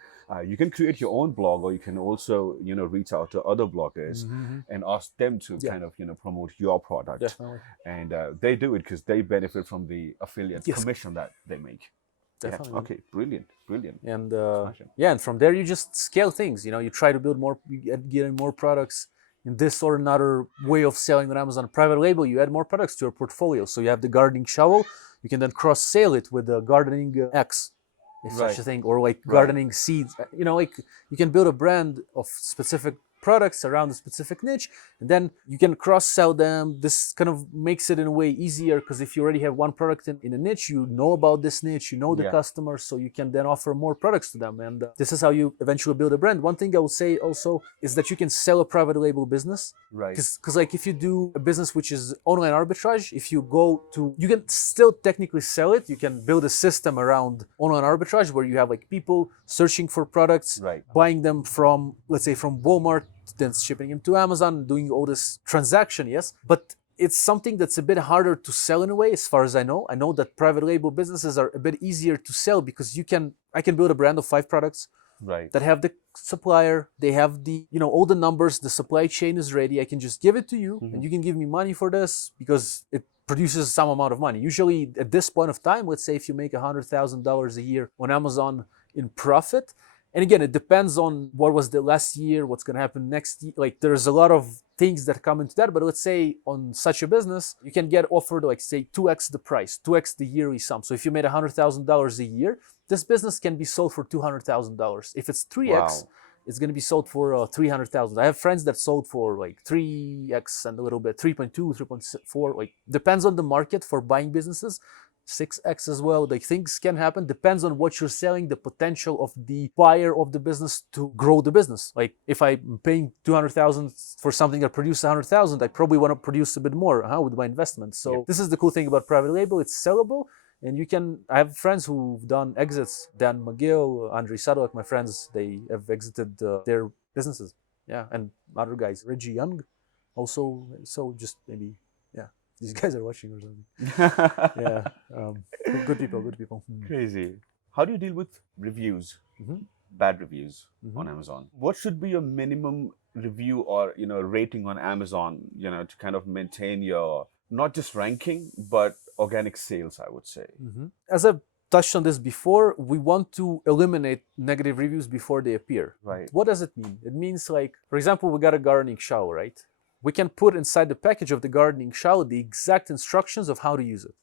You can create your own blog, or you can also reach out to other bloggers and ask them to kind of promote your product. Definitely. And they do it because they benefit from the affiliate commission that they make. Definitely. Yeah. Okay, brilliant. And and from there you just scale things. You try to build more, getting more products in this or another way of selling on Amazon. Private label, you add more products to your portfolio. So you have the gardening shovel, you can then cross-sale it with the gardening X, if such a thing, or like gardening seeds. Like you can build a brand of specific products around a specific niche, and then you can cross-sell them. This kind of makes it in a way easier, because if you already have one product in a niche, you know about this niche, you know the customer, so you can then offer more products to them. And this is how you eventually build a brand. One thing I will say also is that you can sell a private label business. Right. Because like if you do a business which is online arbitrage, if you go to, you can still technically sell it. You can build a system around online arbitrage where you have like people searching for products, buying them from, let's say, from Walmart, then shipping them to Amazon, doing all this transaction, but it's something that's a bit harder to sell in a way, as far as I know. I know that private label businesses are a bit easier to sell because I can build a brand of 5 products that have the supplier, they have the, all the numbers, the supply chain is ready. I can just give it to you and you can give me money for this because it produces some amount of money. Usually at this point of time, let's say if you make $100,000 a year on Amazon in profit, and again, it depends on what was the last year, what's going to happen next year. Like there's a lot of things that come into that. But let's say on such a business, you can get offered like say 2x the price, 2x the yearly sum. So if you made $100,000 a year, this business can be sold for $200,000. If it's 3x, it's going to be sold for $300,000. I have friends that sold for like 3x and a little bit, 3.2, 3.4. Like depends on the market for buying businesses. 6x as well. Like things can happen, depends on what you're selling, the potential of the buyer of the business to grow the business. Like if I'm paying 200,000 for something that produces 100,000, I probably want to produce a bit more with my investment. So this is the cool thing about private label. It's sellable, and I have friends who've done exits. Dan McGill, Andrei Sadovak, my friends, they have exited their businesses. Yeah, and other guys, Reggie Young, also. So just maybe, these guys are watching or something. Good people. Crazy. How do you deal with reviews, bad reviews on Amazon? What should be your minimum review or rating on Amazon, to kind of maintain your not just ranking but organic sales, I would say. As I've touched on this before, we want to eliminate negative reviews before they appear. Right. What does it mean? It means, like, for example, we got a gardening shower, right? We can put inside the package of the gardening shower the exact instructions of how to use it.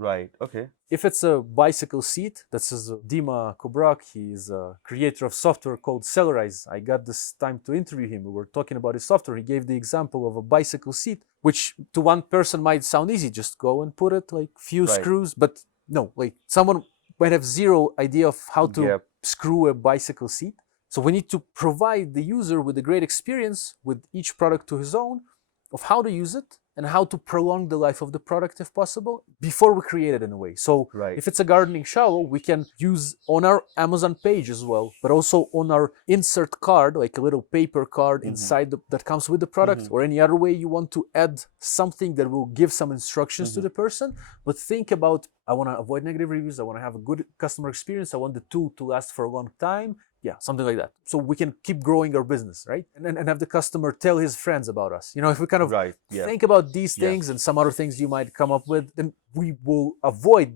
Right. Okay. If it's a bicycle seat, this is Dima Kubrak. He's a creator of software called Sellerize. I got this time to interview him. We were talking about his software. He gave the example of a bicycle seat, which to one person might sound easy. Just go and put it like few Right. screws. But no, like someone might have zero idea of how to Yep. screw a bicycle seat. So we need to provide the user with a great experience with each product to his own of how to use it and how to prolong the life of the product if possible before we create it in a way. So Right. if it's a gardening shovel, we can use on our Amazon page as well, but also on our insert card, like a little paper card inside that comes with the product, or any other way you want to add something that will give some instructions to the person. But think about, I want to avoid negative reviews. I want to have a good customer experience. I want the tool to last for a long time. Yeah, something like that. So we can keep growing our business, right? And have the customer tell his friends about us. You know, if we kind of Right. Yeah. think about these things and some other things you might come up with, then we will avoid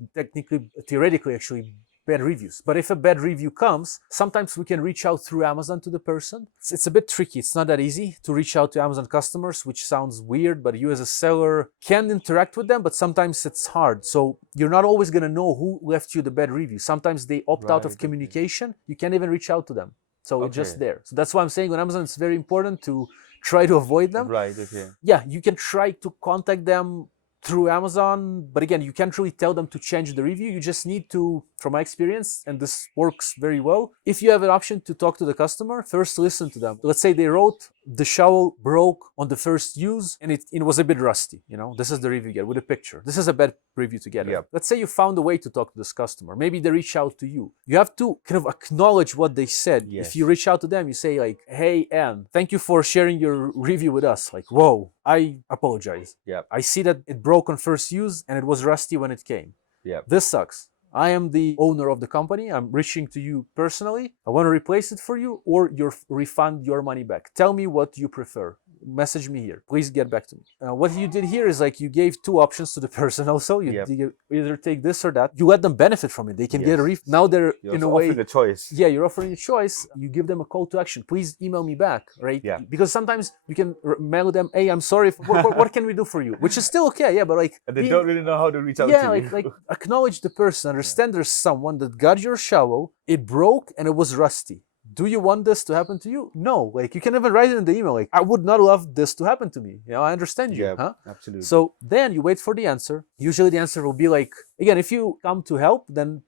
theoretically actually bad reviews. But if a bad review comes, sometimes we can reach out through Amazon to the person. It's a bit tricky. It's not that easy to reach out to Amazon customers, which sounds weird, but you as a seller can interact with them, but sometimes it's hard. So you're not always going to know who left you the bad review. Sometimes they opt out of communication. You can't even reach out to them. So it's just there. So that's why I'm saying on Amazon, it's very important to try to avoid them. Right. Okay. Yeah, you can try to contact them through Amazon, but again, you can't really tell them to change the review. You just need to, from my experience, and this works very well, if you have an option to talk to the customer, first listen to them. Let's say they wrote, the shovel broke on the first use and it was a bit rusty. You know, this is the review you get with a picture. This is a bad review to get. Yep. Let's say you found a way to talk to this customer. Maybe they reach out to you. You have to kind of acknowledge what they said. Yes. If you reach out to them, you say like, hey, Anne, thank you for sharing your review with us. Like, whoa, I apologize. Yep. I see that it broke on first use and it was rusty when it came. Yep. This sucks. I am the owner of the company. I'm reaching to you personally. I want to replace it for you or refund your money back. Tell me what you prefer. Message me here. Please get back to me. What you did here is like you gave two options to the person also. You either take this or that. You let them benefit from it. They can get a refund. Now they're You're in a way offering a choice. Yeah, you're offering a choice. You give them a call to action. Please email me back, right? Yeah. Because sometimes you can mail them, hey, I'm sorry. What can we do for you? Which is still okay. Yeah, but like And they don't really know how to reach out to you. like acknowledge the person. Understand there's someone that got your shovel. It broke and it was rusty. Do you want this to happen to you? No. Like you can even write it in the email. Like I would not love this to happen to me. You know, I understand you. Yeah, absolutely. So then you wait for the answer. Usually the answer will be like, again, if you come to help, then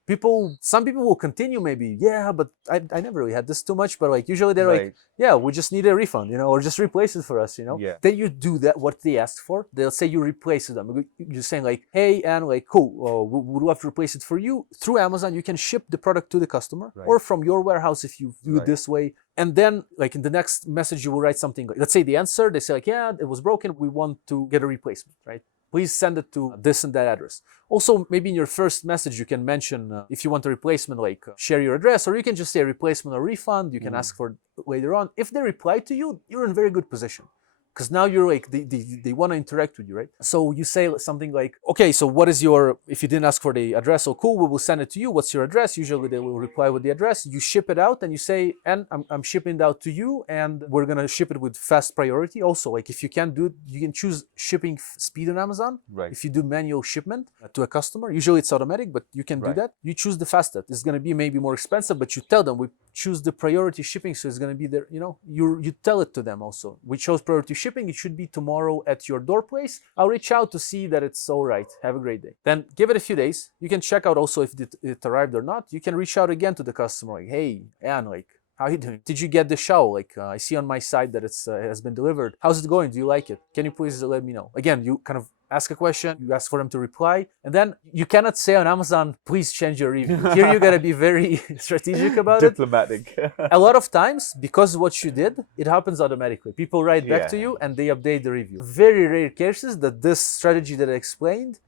some people will continue maybe. Yeah, but I never really had this too much. But like usually they're like, yeah, we just need a refund, you know, or just replace it for us, you know. Yeah. Then you do that what they asked for. They'll say you replace them. You're saying like, hey, Anne, like cool, we'd love to replace it for you. Through Amazon, you can ship the product to the customer or from your warehouse if you do it this way. And then like in the next message, you will write something like, let's say the answer, they say like, yeah, it was broken. We want to get a replacement, right? Please send it to this and that address. Also, maybe in your first message, you can mention if you want a replacement, like share your address, or you can just say replacement or refund. You can ask for it later on. If they reply to you, you're in very good position. Because now you're like, they want to interact with you, right? So you say something like, okay, so what is your, if you didn't ask for the address, oh cool, we will send it to you. What's your address? Usually they will reply with the address. You ship it out and you say, and I'm shipping it out to you and we're going to ship it with fast priority. Also, like if you can't do it, you can choose shipping speed on Amazon. Right. If you do manual shipment to a customer, usually it's automatic, but you can do that. You choose the fastest. It's going to be maybe more expensive, but you tell them we choose the priority shipping. So it's going to be there, you know, you tell it to them also. We chose priority shipping. It should be tomorrow at your door place. I'll reach out to see that it's all right. Have a great day. Then give it a few days. You can check out also if it arrived or not. You can reach out again to the customer like, hey, Anne, like, how are you doing? Did you get the show? Like, I see on my site that it has been delivered. How's it going? Do you like it? Can you please let me know? Again, you kind of ask a question, you ask for them to reply, and then you cannot say on Amazon, please change your review. Here you gotta be very strategic about Diplomatic. A lot of times, because what you did, it happens automatically. People write back to you and they update the review. Very rare cases that this strategy that I explained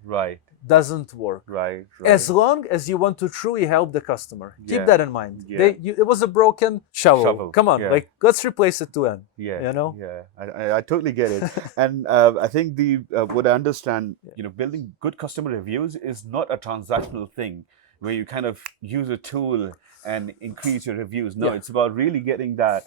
doesn't work. Right. As long as you want to truly help the customer. Keep that in mind. It was a broken shovel. Come on, like let's replace it to end. Yeah. You know? Yeah. I totally get it. And I think what I understand, you know, building good customer reviews is not a transactional thing where you kind of use a tool and increase your reviews. No, it's about really getting that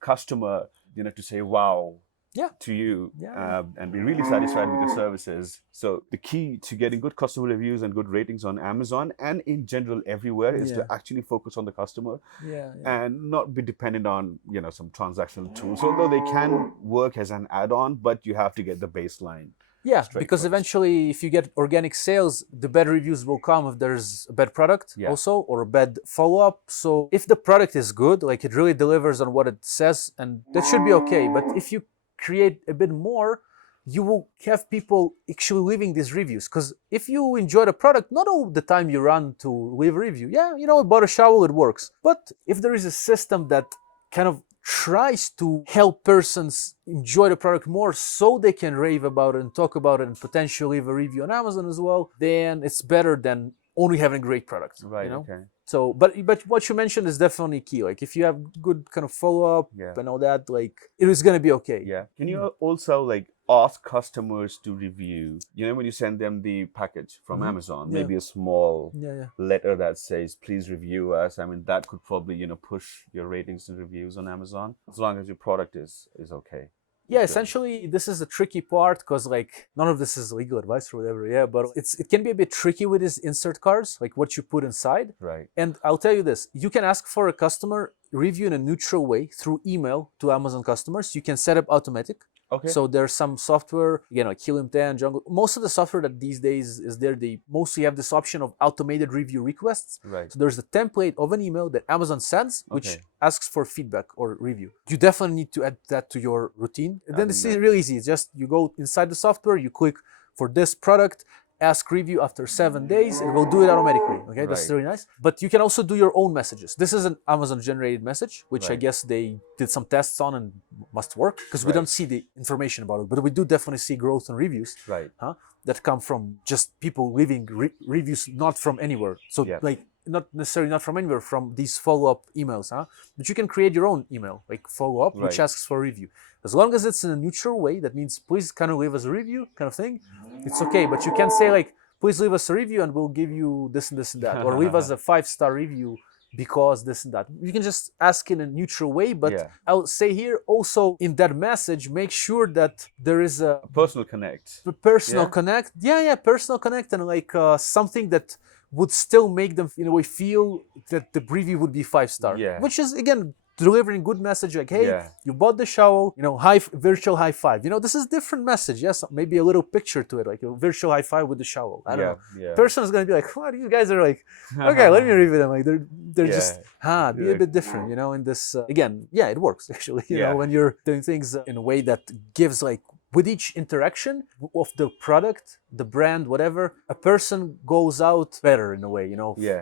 customer, you know, to say, wow, Yeah. to you Yeah. and be really satisfied with your services. So the key to getting good customer reviews and good ratings on Amazon and in general everywhere is to actually focus on the customer Yeah. and not be dependent on some transactional tools, although they can work as an add-on, but you have to get the baseline. Yeah, straight because first. eventually, if you get organic sales, the bad reviews will come if there's a bad product also, or a bad follow-up. So if the product is good, like it really delivers on what it says, and that should be okay. But if you create a bit more, you will have people actually leaving these reviews. Because if you enjoy the product, not all the time you run to leave a review. Yeah, I bought a shovel, it works. But if there is a system that kind of tries to help persons enjoy the product more so they can rave about it and talk about it and potentially leave a review on Amazon as well, then it's better than only having a great product. Right, okay. So, but what you mentioned is definitely key. Like if you have good kind of follow-up and all that, like it is going to be okay. Yeah. Can you also like ask customers to review, when you send them the package from Amazon, maybe a small letter that says, please review us. I mean, that could probably, push your ratings and reviews on Amazon as long as your product is okay. Yeah, essentially, this is the tricky part because like none of this is legal advice or whatever. Yeah, but it can be a bit tricky with these insert cards, like what you put inside. Right. And I'll tell you this: you can ask for a customer review in a neutral way through email to Amazon customers. You can set up automatic. Okay. So there's some software, like Helium 10, Jungle. Most of the software that these days is there, they mostly have this option of automated review requests. Right. So there's a template of an email that Amazon sends, which asks for feedback or review. You definitely need to add that to your routine. And then it's really easy. It's just you go inside the software, you click for this product, ask review after 7 days, it will do it automatically. Okay, that's really nice. But you can also do your own messages. This is an Amazon generated message, which I guess they did some tests on and must work because we don't see the information about it, but we do definitely see growth in reviews that come from just people leaving reviews not from anywhere. So like not necessarily not from anywhere, from these follow-up emails, but you can create your own email, like follow-up, which asks for a review. As long as it's in a neutral way, that means please kind of leave us a review kind of thing, it's okay. But you can say like, please leave us a review and we'll give you this and this and that, or leave us a 5-star review because this and that. You can just ask in a neutral way, but I'll say here also in that message, make sure that there is a personal connect. Personal connect. Yeah, personal connect, and like something that would still make them in a way feel that the review would be 5-star. Which is again delivering good message like, hey, you bought the shovel, virtual high five. This is different message. Yes, maybe a little picture to it, like a virtual high five with the shovel. I don't know. Person is gonna be like, what? These guys are like, okay, let me review them. Like they're just be a bit different, in this again, it works actually, when you're doing things in a way that gives like with each interaction of the product, the brand, whatever, a person goes out better in a way,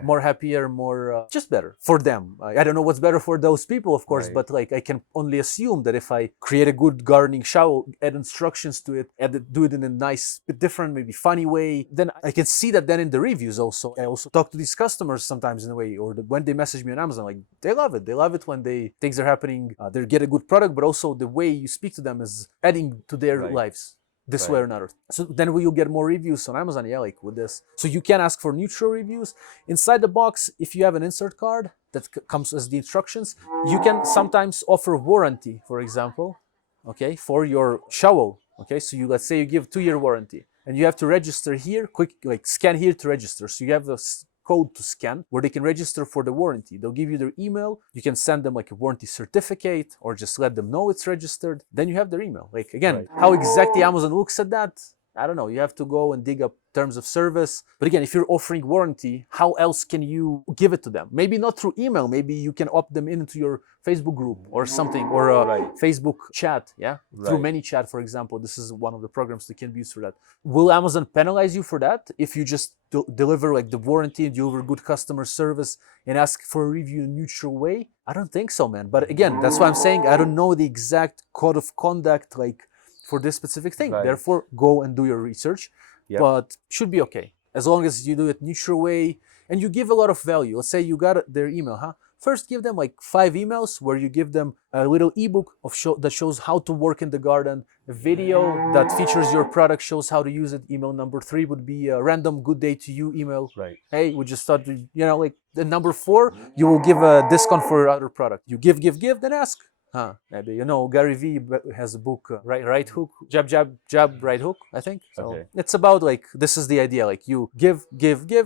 more happier, more just better for them. I don't know what's better for those people, of course, but like I can only assume that if I create a good gardening shovel, add instructions to it, do it in a nice, bit different, maybe funny way, then I can see that then in the reviews also. I also talk to these customers sometimes in a way, or when they message me on Amazon, like they love it. They love it when things are happening, they get a good product, but also the way you speak to them is adding to their lives this way or another. So then will you get more reviews on Amazon? Yeah, like with this. So you can ask for neutral reviews. Inside the box, if you have an insert card that comes as the instructions, you can sometimes offer warranty, for example, okay, for your shovel. Okay, so let's say you give 2-year warranty and you have to register here, like scan here to register. So you have a code to scan where they can register for the warranty. They'll give you their email. You can send them like a warranty certificate or just let them know it's registered. Then you have their email. Like again, how exactly Amazon looks at that, I don't know. You have to go and dig up terms of service. But again, if you're offering warranty, how else can you give it to them? Maybe not through email. Maybe you can opt them into your Facebook group or something, or a Facebook chat, through ManyChat, for example. This is one of the programs that can be used for that. Will Amazon penalize you for that if you just deliver like the warranty and deliver good customer service and ask for a review in a neutral way? I don't think so, man. But again, that's why I'm saying I don't know the exact code of conduct like for this specific thing. Therefore, go and do your research, but should be okay. As long as you do it neutral way and you give a lot of value. Let's say you got their email, First, give them like 5 emails where you give them a little ebook that shows how to work in the garden, a video that features your product, shows how to use it. Email number 3 would be a random good day to you email. Hey, we just started, like the number 4, you will give a discount for your other product. You give, then ask. Maybe Gary Vee has a book, right hook, jab, right hook, I think. So it's about like, this is the idea, like you give,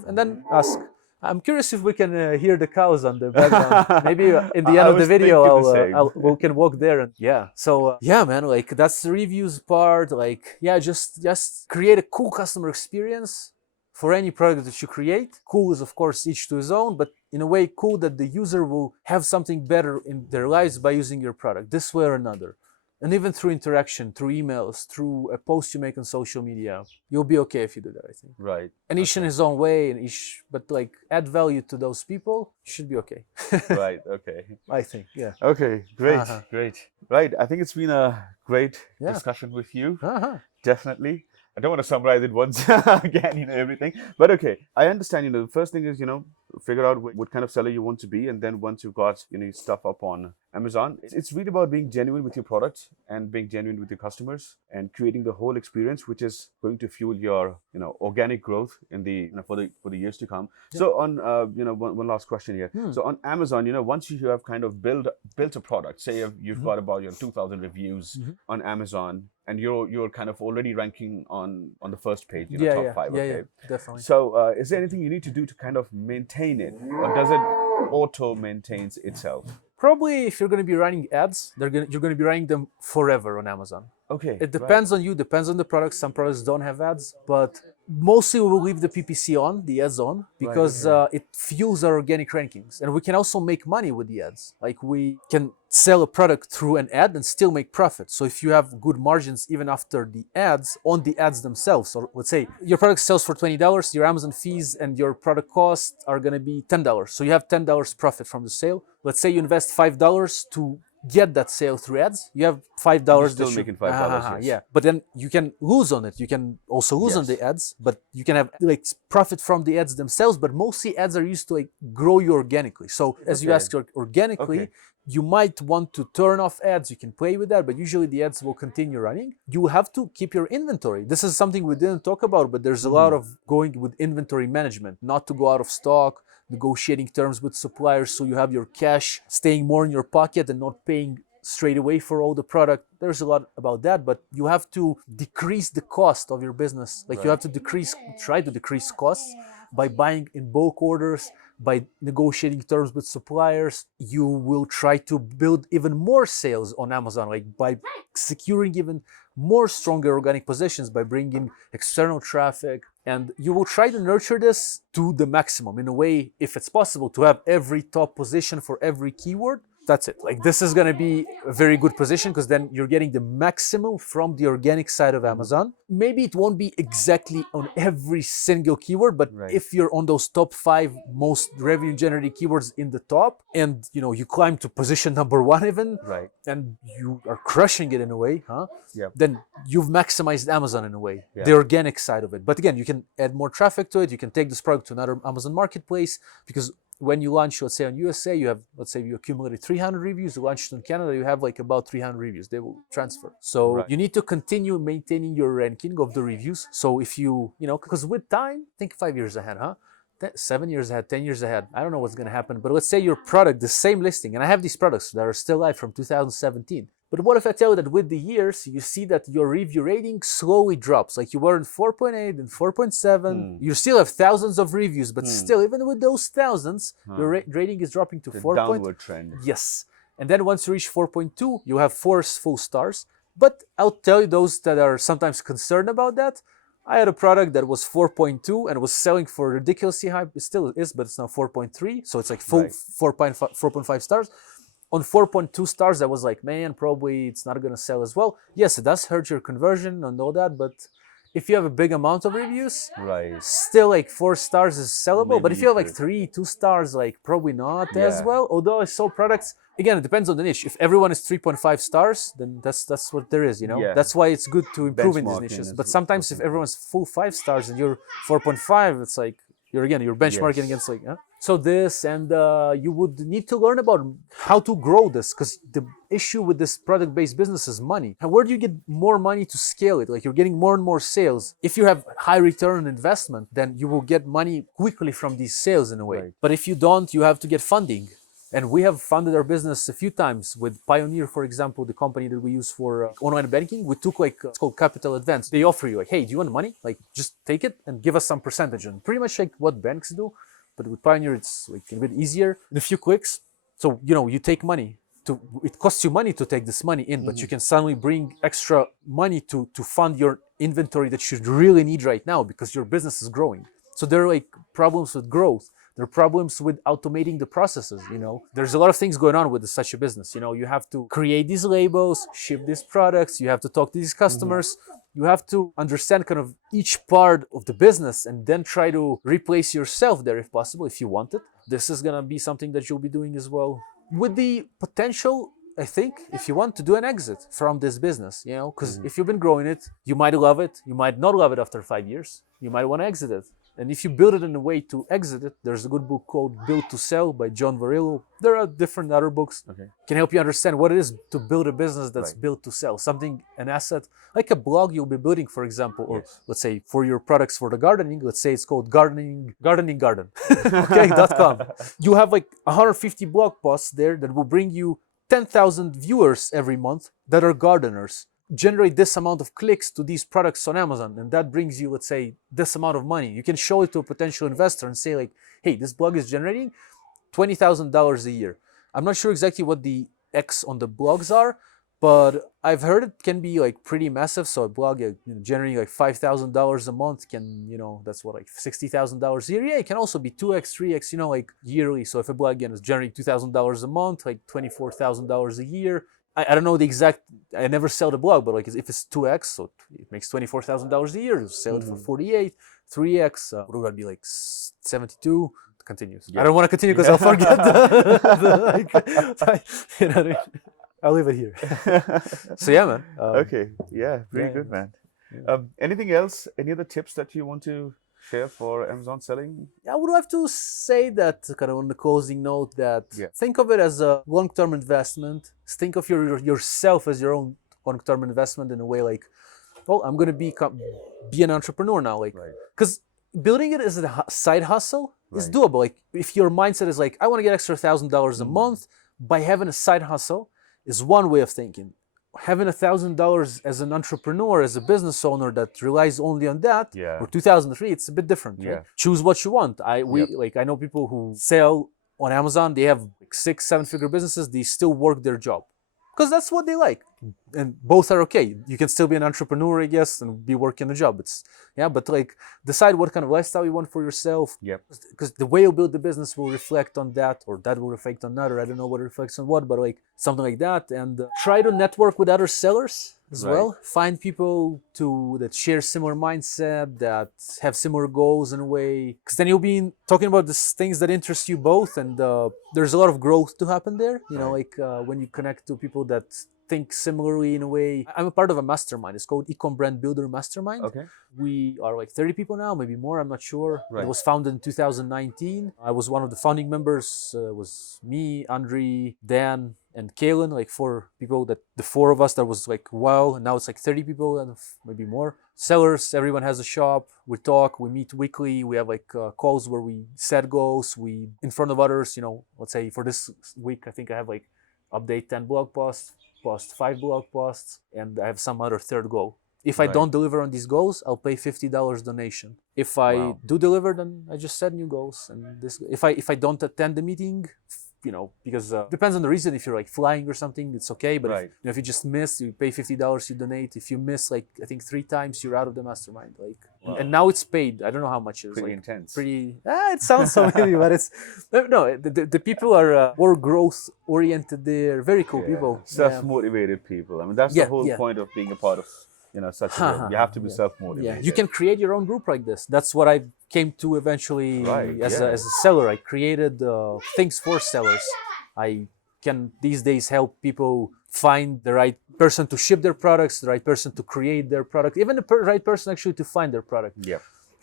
and then ask. I'm curious if we can hear the cows on the background. Maybe in the end of the video, we can walk there and So man, like that's the reviews part. Like just create a cool customer experience for any product that you create. Cool is of course each to his own, but in a way cool that the user will have something better in their lives by using your product this way or another. And even through interaction, through emails, through a post you make on social media, you'll be okay if you do that, I think. Right. And each in his own way, but like add value to those people, you should be okay. Right, okay. I think, yeah. Okay, great, great. Right, I think it's been a great discussion with you. Definitely. I don't want to summarize it once again, everything. But okay, I understand, the first thing is, figure out what kind of seller you want to be. And then once you've got, stuff up on Amazon, it's really about being genuine with your product and being genuine with your customers and creating the whole experience, which is going to fuel your, organic growth in the, for the years to come. Yeah. So on, one last question here. So on Amazon, once you have kind of built a product, say you've got about 2,000 reviews on Amazon, and you're kind of already ranking on the first page, top 5. Okay, definitely. So is there anything you need to do to kind of maintain it, or does it auto maintains itself? Probably if you're going to be running ads, you're going to be running them forever on Amazon. Okay. It depends on you, depends on the products. Some products don't have ads, but mostly we will leave the PPC on, the ads on, because it fuels our organic rankings. And we can also make money with the ads. Like we can sell a product through an ad and still make profit. So if you have good margins even after the ads, on the ads themselves, or let's say your product sells for $20, your Amazon fees and your product costs are going to be $10. So you have $10 profit from the sale. Let's say you invest $5 to get that sale through ads. You have $5. You're still making $5. Yeah, but then you can lose on it. You can also lose on the ads, but you can have like profit from the ads themselves. But mostly ads are used to like grow you organically. So as you ask organically, you might want to turn off ads. You can play with that, but usually the ads will continue running. You have to keep your inventory. This is something we didn't talk about, but there's a lot of going with inventory management, not to go out of stock, negotiating terms with suppliers so you have your cash staying more in your pocket and not paying straight away for all the product. There's a lot about that, but you have to decrease the cost of your business. Like you have to try to decrease costs by buying in bulk orders, by negotiating terms with suppliers. You will try to build even more sales on Amazon, like by securing even more stronger organic positions, by bringing external traffic. And you will try to nurture this to the maximum in a way, if it's possible, to have every top position for every keyword. That's it. Like this is going to be a very good position because then you're getting the maximum from the organic side of Amazon. Maybe it won't be exactly on every single keyword, but if you're on those top 5 most revenue generating keywords in the top, and you climb to position number 1 even, and you are crushing it in a way, then you've maximized Amazon in a way, the organic side of it. But again, you can add more traffic to it. You can take this product to another Amazon marketplace, because when you launch, let's say on USA, you have, let's say you accumulated 300 reviews, you launched in Canada, you have like about 300 reviews, they will transfer. So you need to continue maintaining your ranking of the reviews. So if you, because with time, think 5 years ahead, 7 years ahead, 10 years ahead, I don't know what's going to happen, but let's say your product, the same listing, and I have these products that are still live from 2017. But what if I tell you that with the years, you see that your review rating slowly drops? Like you were in 4.8 and 4.7. You still have thousands of reviews, but still, even with those thousands, your rating is dropping to 4. Downward trend. Yes. And then once you reach 4.2, you have 4 full stars. But I'll tell you, those that are sometimes concerned about that, I had a product that was 4.2 and was selling for ridiculously high. It still is, but it's now 4.3. So it's like full 4.5 stars. On 4.2 stars, I was like, man, probably it's not going to sell as well. Yes, it does hurt your conversion and all that, but if you have a big amount of reviews, still like 4 stars is sellable. Maybe, but if you have like 2 stars, like probably not as well. Although I saw products, again, it depends on the niche. If everyone is 3.5 stars, then that's what there is, That's why it's good to improve in these niches. But sometimes if everyone's full 5 stars and you're 4.5, it's like, you're benchmarking against like, So this, and you would need to learn about how to grow this, because the issue with this product-based business is money. And where do you get more money to scale it? Like you're getting more and more sales. If you have high return on investment, then you will get money quickly from these sales in a way. But if you don't, you have to get funding. And we have funded our business a few times with Payoneer, for example, the company that we use for online banking. We took it's called capital advance. They offer you like, hey, do you want money? Like, just take it and give us some percentage. And pretty much like what banks do. But with Payoneer, it's like a bit easier in a few clicks. So, you take money. It costs you money to take this money in, but you can suddenly bring extra money to fund your inventory that you really need right now because your business is growing. So there are like problems with growth. There are problems with automating the processes. There's a lot of things going on with such a business. You have to create these labels, ship these products. You have to talk to these customers. You have to understand kind of each part of the business and then try to replace yourself there if possible, if you want it. This is going to be something that you'll be doing as well. With the potential, I think, if you want to do an exit from this business, because if you've been growing it, you might love it. You might not love it after 5 years. You might want to exit it. And if you build it in a way to exit it, there's a good book called Build to Sell by John Varillo. There are different other books. Can help you understand what it is to build a business that's built to sell. Something, an asset, like a blog you'll be building, for example, or let's say for your products for the gardening, let's say it's called garden, okay, .com. You have like 150 blog posts there that will bring you 10,000 viewers every month that are gardeners. Generate this amount of clicks to these products on Amazon, and that brings you, let's say, this amount of money. You can show it to a potential investor and say like, hey, this blog is generating $20,000 a year. I'm not sure exactly what the X on the blogs are, but I've heard it can be like pretty massive. So a blog generating like $5,000 a month can, that's what, like $60,000 a year. Yeah, it can also be 2x, 3x, like yearly. So if a blog again is generating $2,000 a month, like $24,000 a year. I don't know the exact, I never sell the blog, but like if it's 2x, so it makes $24,000 a year, you sell it for 48, 3x, what would that be, like 72? Continues. I don't want to continue because I'll forget I'll leave it here. So yeah, man. Okay, yeah, pretty good, man. Anything else, any other tips that you want to share for Amazon selling? I would have to say that kind of on the closing note that think of it as a long-term investment. Think of yourself as your own long-term investment in a way like, well, I'm going to be an entrepreneur now. Like, because building it as a side hustle is doable. Like if your mindset is like, I want to get extra $1,000 a month by having a side hustle is one way of thinking. Having $1,000 as an entrepreneur, as a business owner that relies only on that, or 2003, it's a bit different. Right? Choose what you want. I know people who sell on Amazon. They have like 6-7 figure businesses. They still work their job because that's what they like, and both are okay. You can still be an entrepreneur, I guess, and be working a job. But like decide what kind of lifestyle you want for yourself. Because the way you build the business will reflect on that, or that will reflect on another. I don't know what reflects on what, but like something like that. And try to network with other sellers as well. Find people that share similar mindset, that have similar goals in a way. Because then you'll be talking about these things that interest you both, and there's a lot of growth to happen there. When you connect to people that think similarly in a way. I'm a part of a mastermind. It's called Ecom Brand Builder Mastermind. We are like 30 people now, maybe more, I'm not sure. It was founded in 2019. I was one of the founding members. It was me, Andre, Dan, and Kalen, like 4 people, that the 4 of us, that was like, wow, and now it's like 30 people and maybe more. Sellers, everyone has a shop. We talk, we meet weekly. We have like calls where we set goals. We, in front of others, let's say for this week, I think I have like update 10 blog posts, post 5 blog posts, and I have some other third goal. If I don't deliver on these goals, I'll pay $50 donation. If I do deliver, then I just set new goals. And this, if I don't attend the meeting, because depends on the reason. If you're like flying or something, it's okay. But if you just miss, you pay $50, you donate. If you miss, like I think 3 times, you're out of the mastermind. And now it's paid. I don't know how much it is. Pretty intense. It sounds so heavy, but it's no. The people are more growth oriented. They're very cool people. Self-motivated people. I mean, that's the whole point of being a part of such a group. You have to be self-motivated. You can create your own group like this. That's what I came to eventually as a seller. I created things for sellers. I can these days help people find the right person to ship their products, the right person to create their product, even the right person actually to find their product.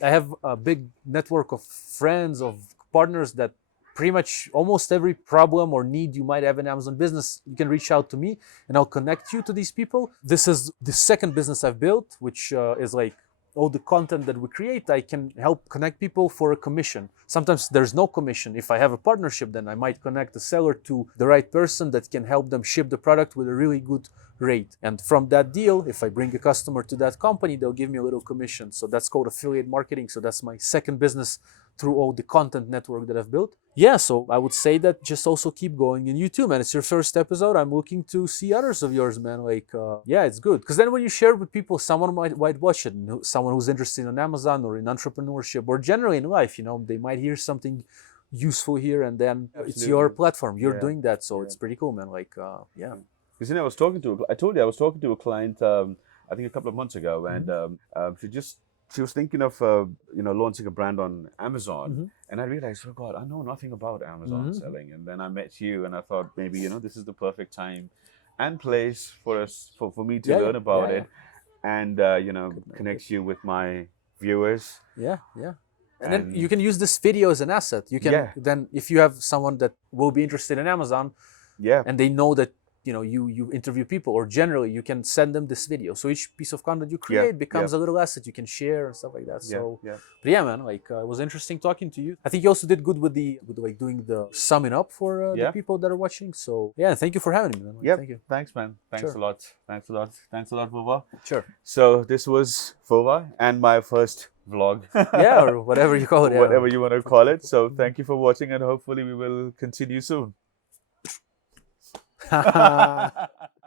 I have a big network of friends, of partners that pretty much almost every problem or need you might have in Amazon business, you can reach out to me and I'll connect you to these people. This is the second business I've built, which is like all the content that we create, I can help connect people for a commission. Sometimes there's no commission. If I have a partnership, then I might connect the seller to the right person that can help them ship the product with a really good rate. And from that deal, if I bring a customer to that company, they'll give me a little commission. So that's called affiliate marketing. So that's my second business through all the content network that I've built. Yeah, so I would say that just also keep going in YouTube, man. It's your first episode. I'm looking to see others of yours, man. Like, yeah, it's good. Because then when you share with people, someone might watch it. Someone who's interested in Amazon or in entrepreneurship or generally in life, they might hear something useful here, and then it's your platform. You're doing that, so it's pretty cool, man. Like, yeah. Because I told you I was talking to a client, I think a couple of months ago, and she was thinking of launching a brand on Amazon, and I realized, oh God, I know nothing about Amazon selling. And then I met you, and I thought maybe this is the perfect time and place for me to learn about it, and connect you with my viewers. Yeah. And then you can use this video as an asset. You can then, if you have someone that will be interested in Amazon, and they know that you interview people, or generally you can send them this video. So each piece of content you create becomes a little asset you can share and stuff like that. So, but yeah, man, like it was interesting talking to you. I think you also did good with like doing the summing up for the people that are watching. So yeah, thank you for having me, man. Like, thank you. Thanks, man. Thanks a lot. Thanks a lot, Vova. Sure. So this was Vova and my first vlog. Yeah, or whatever you call it. Whatever you want to call it. So thank you for watching, and hopefully we will continue soon.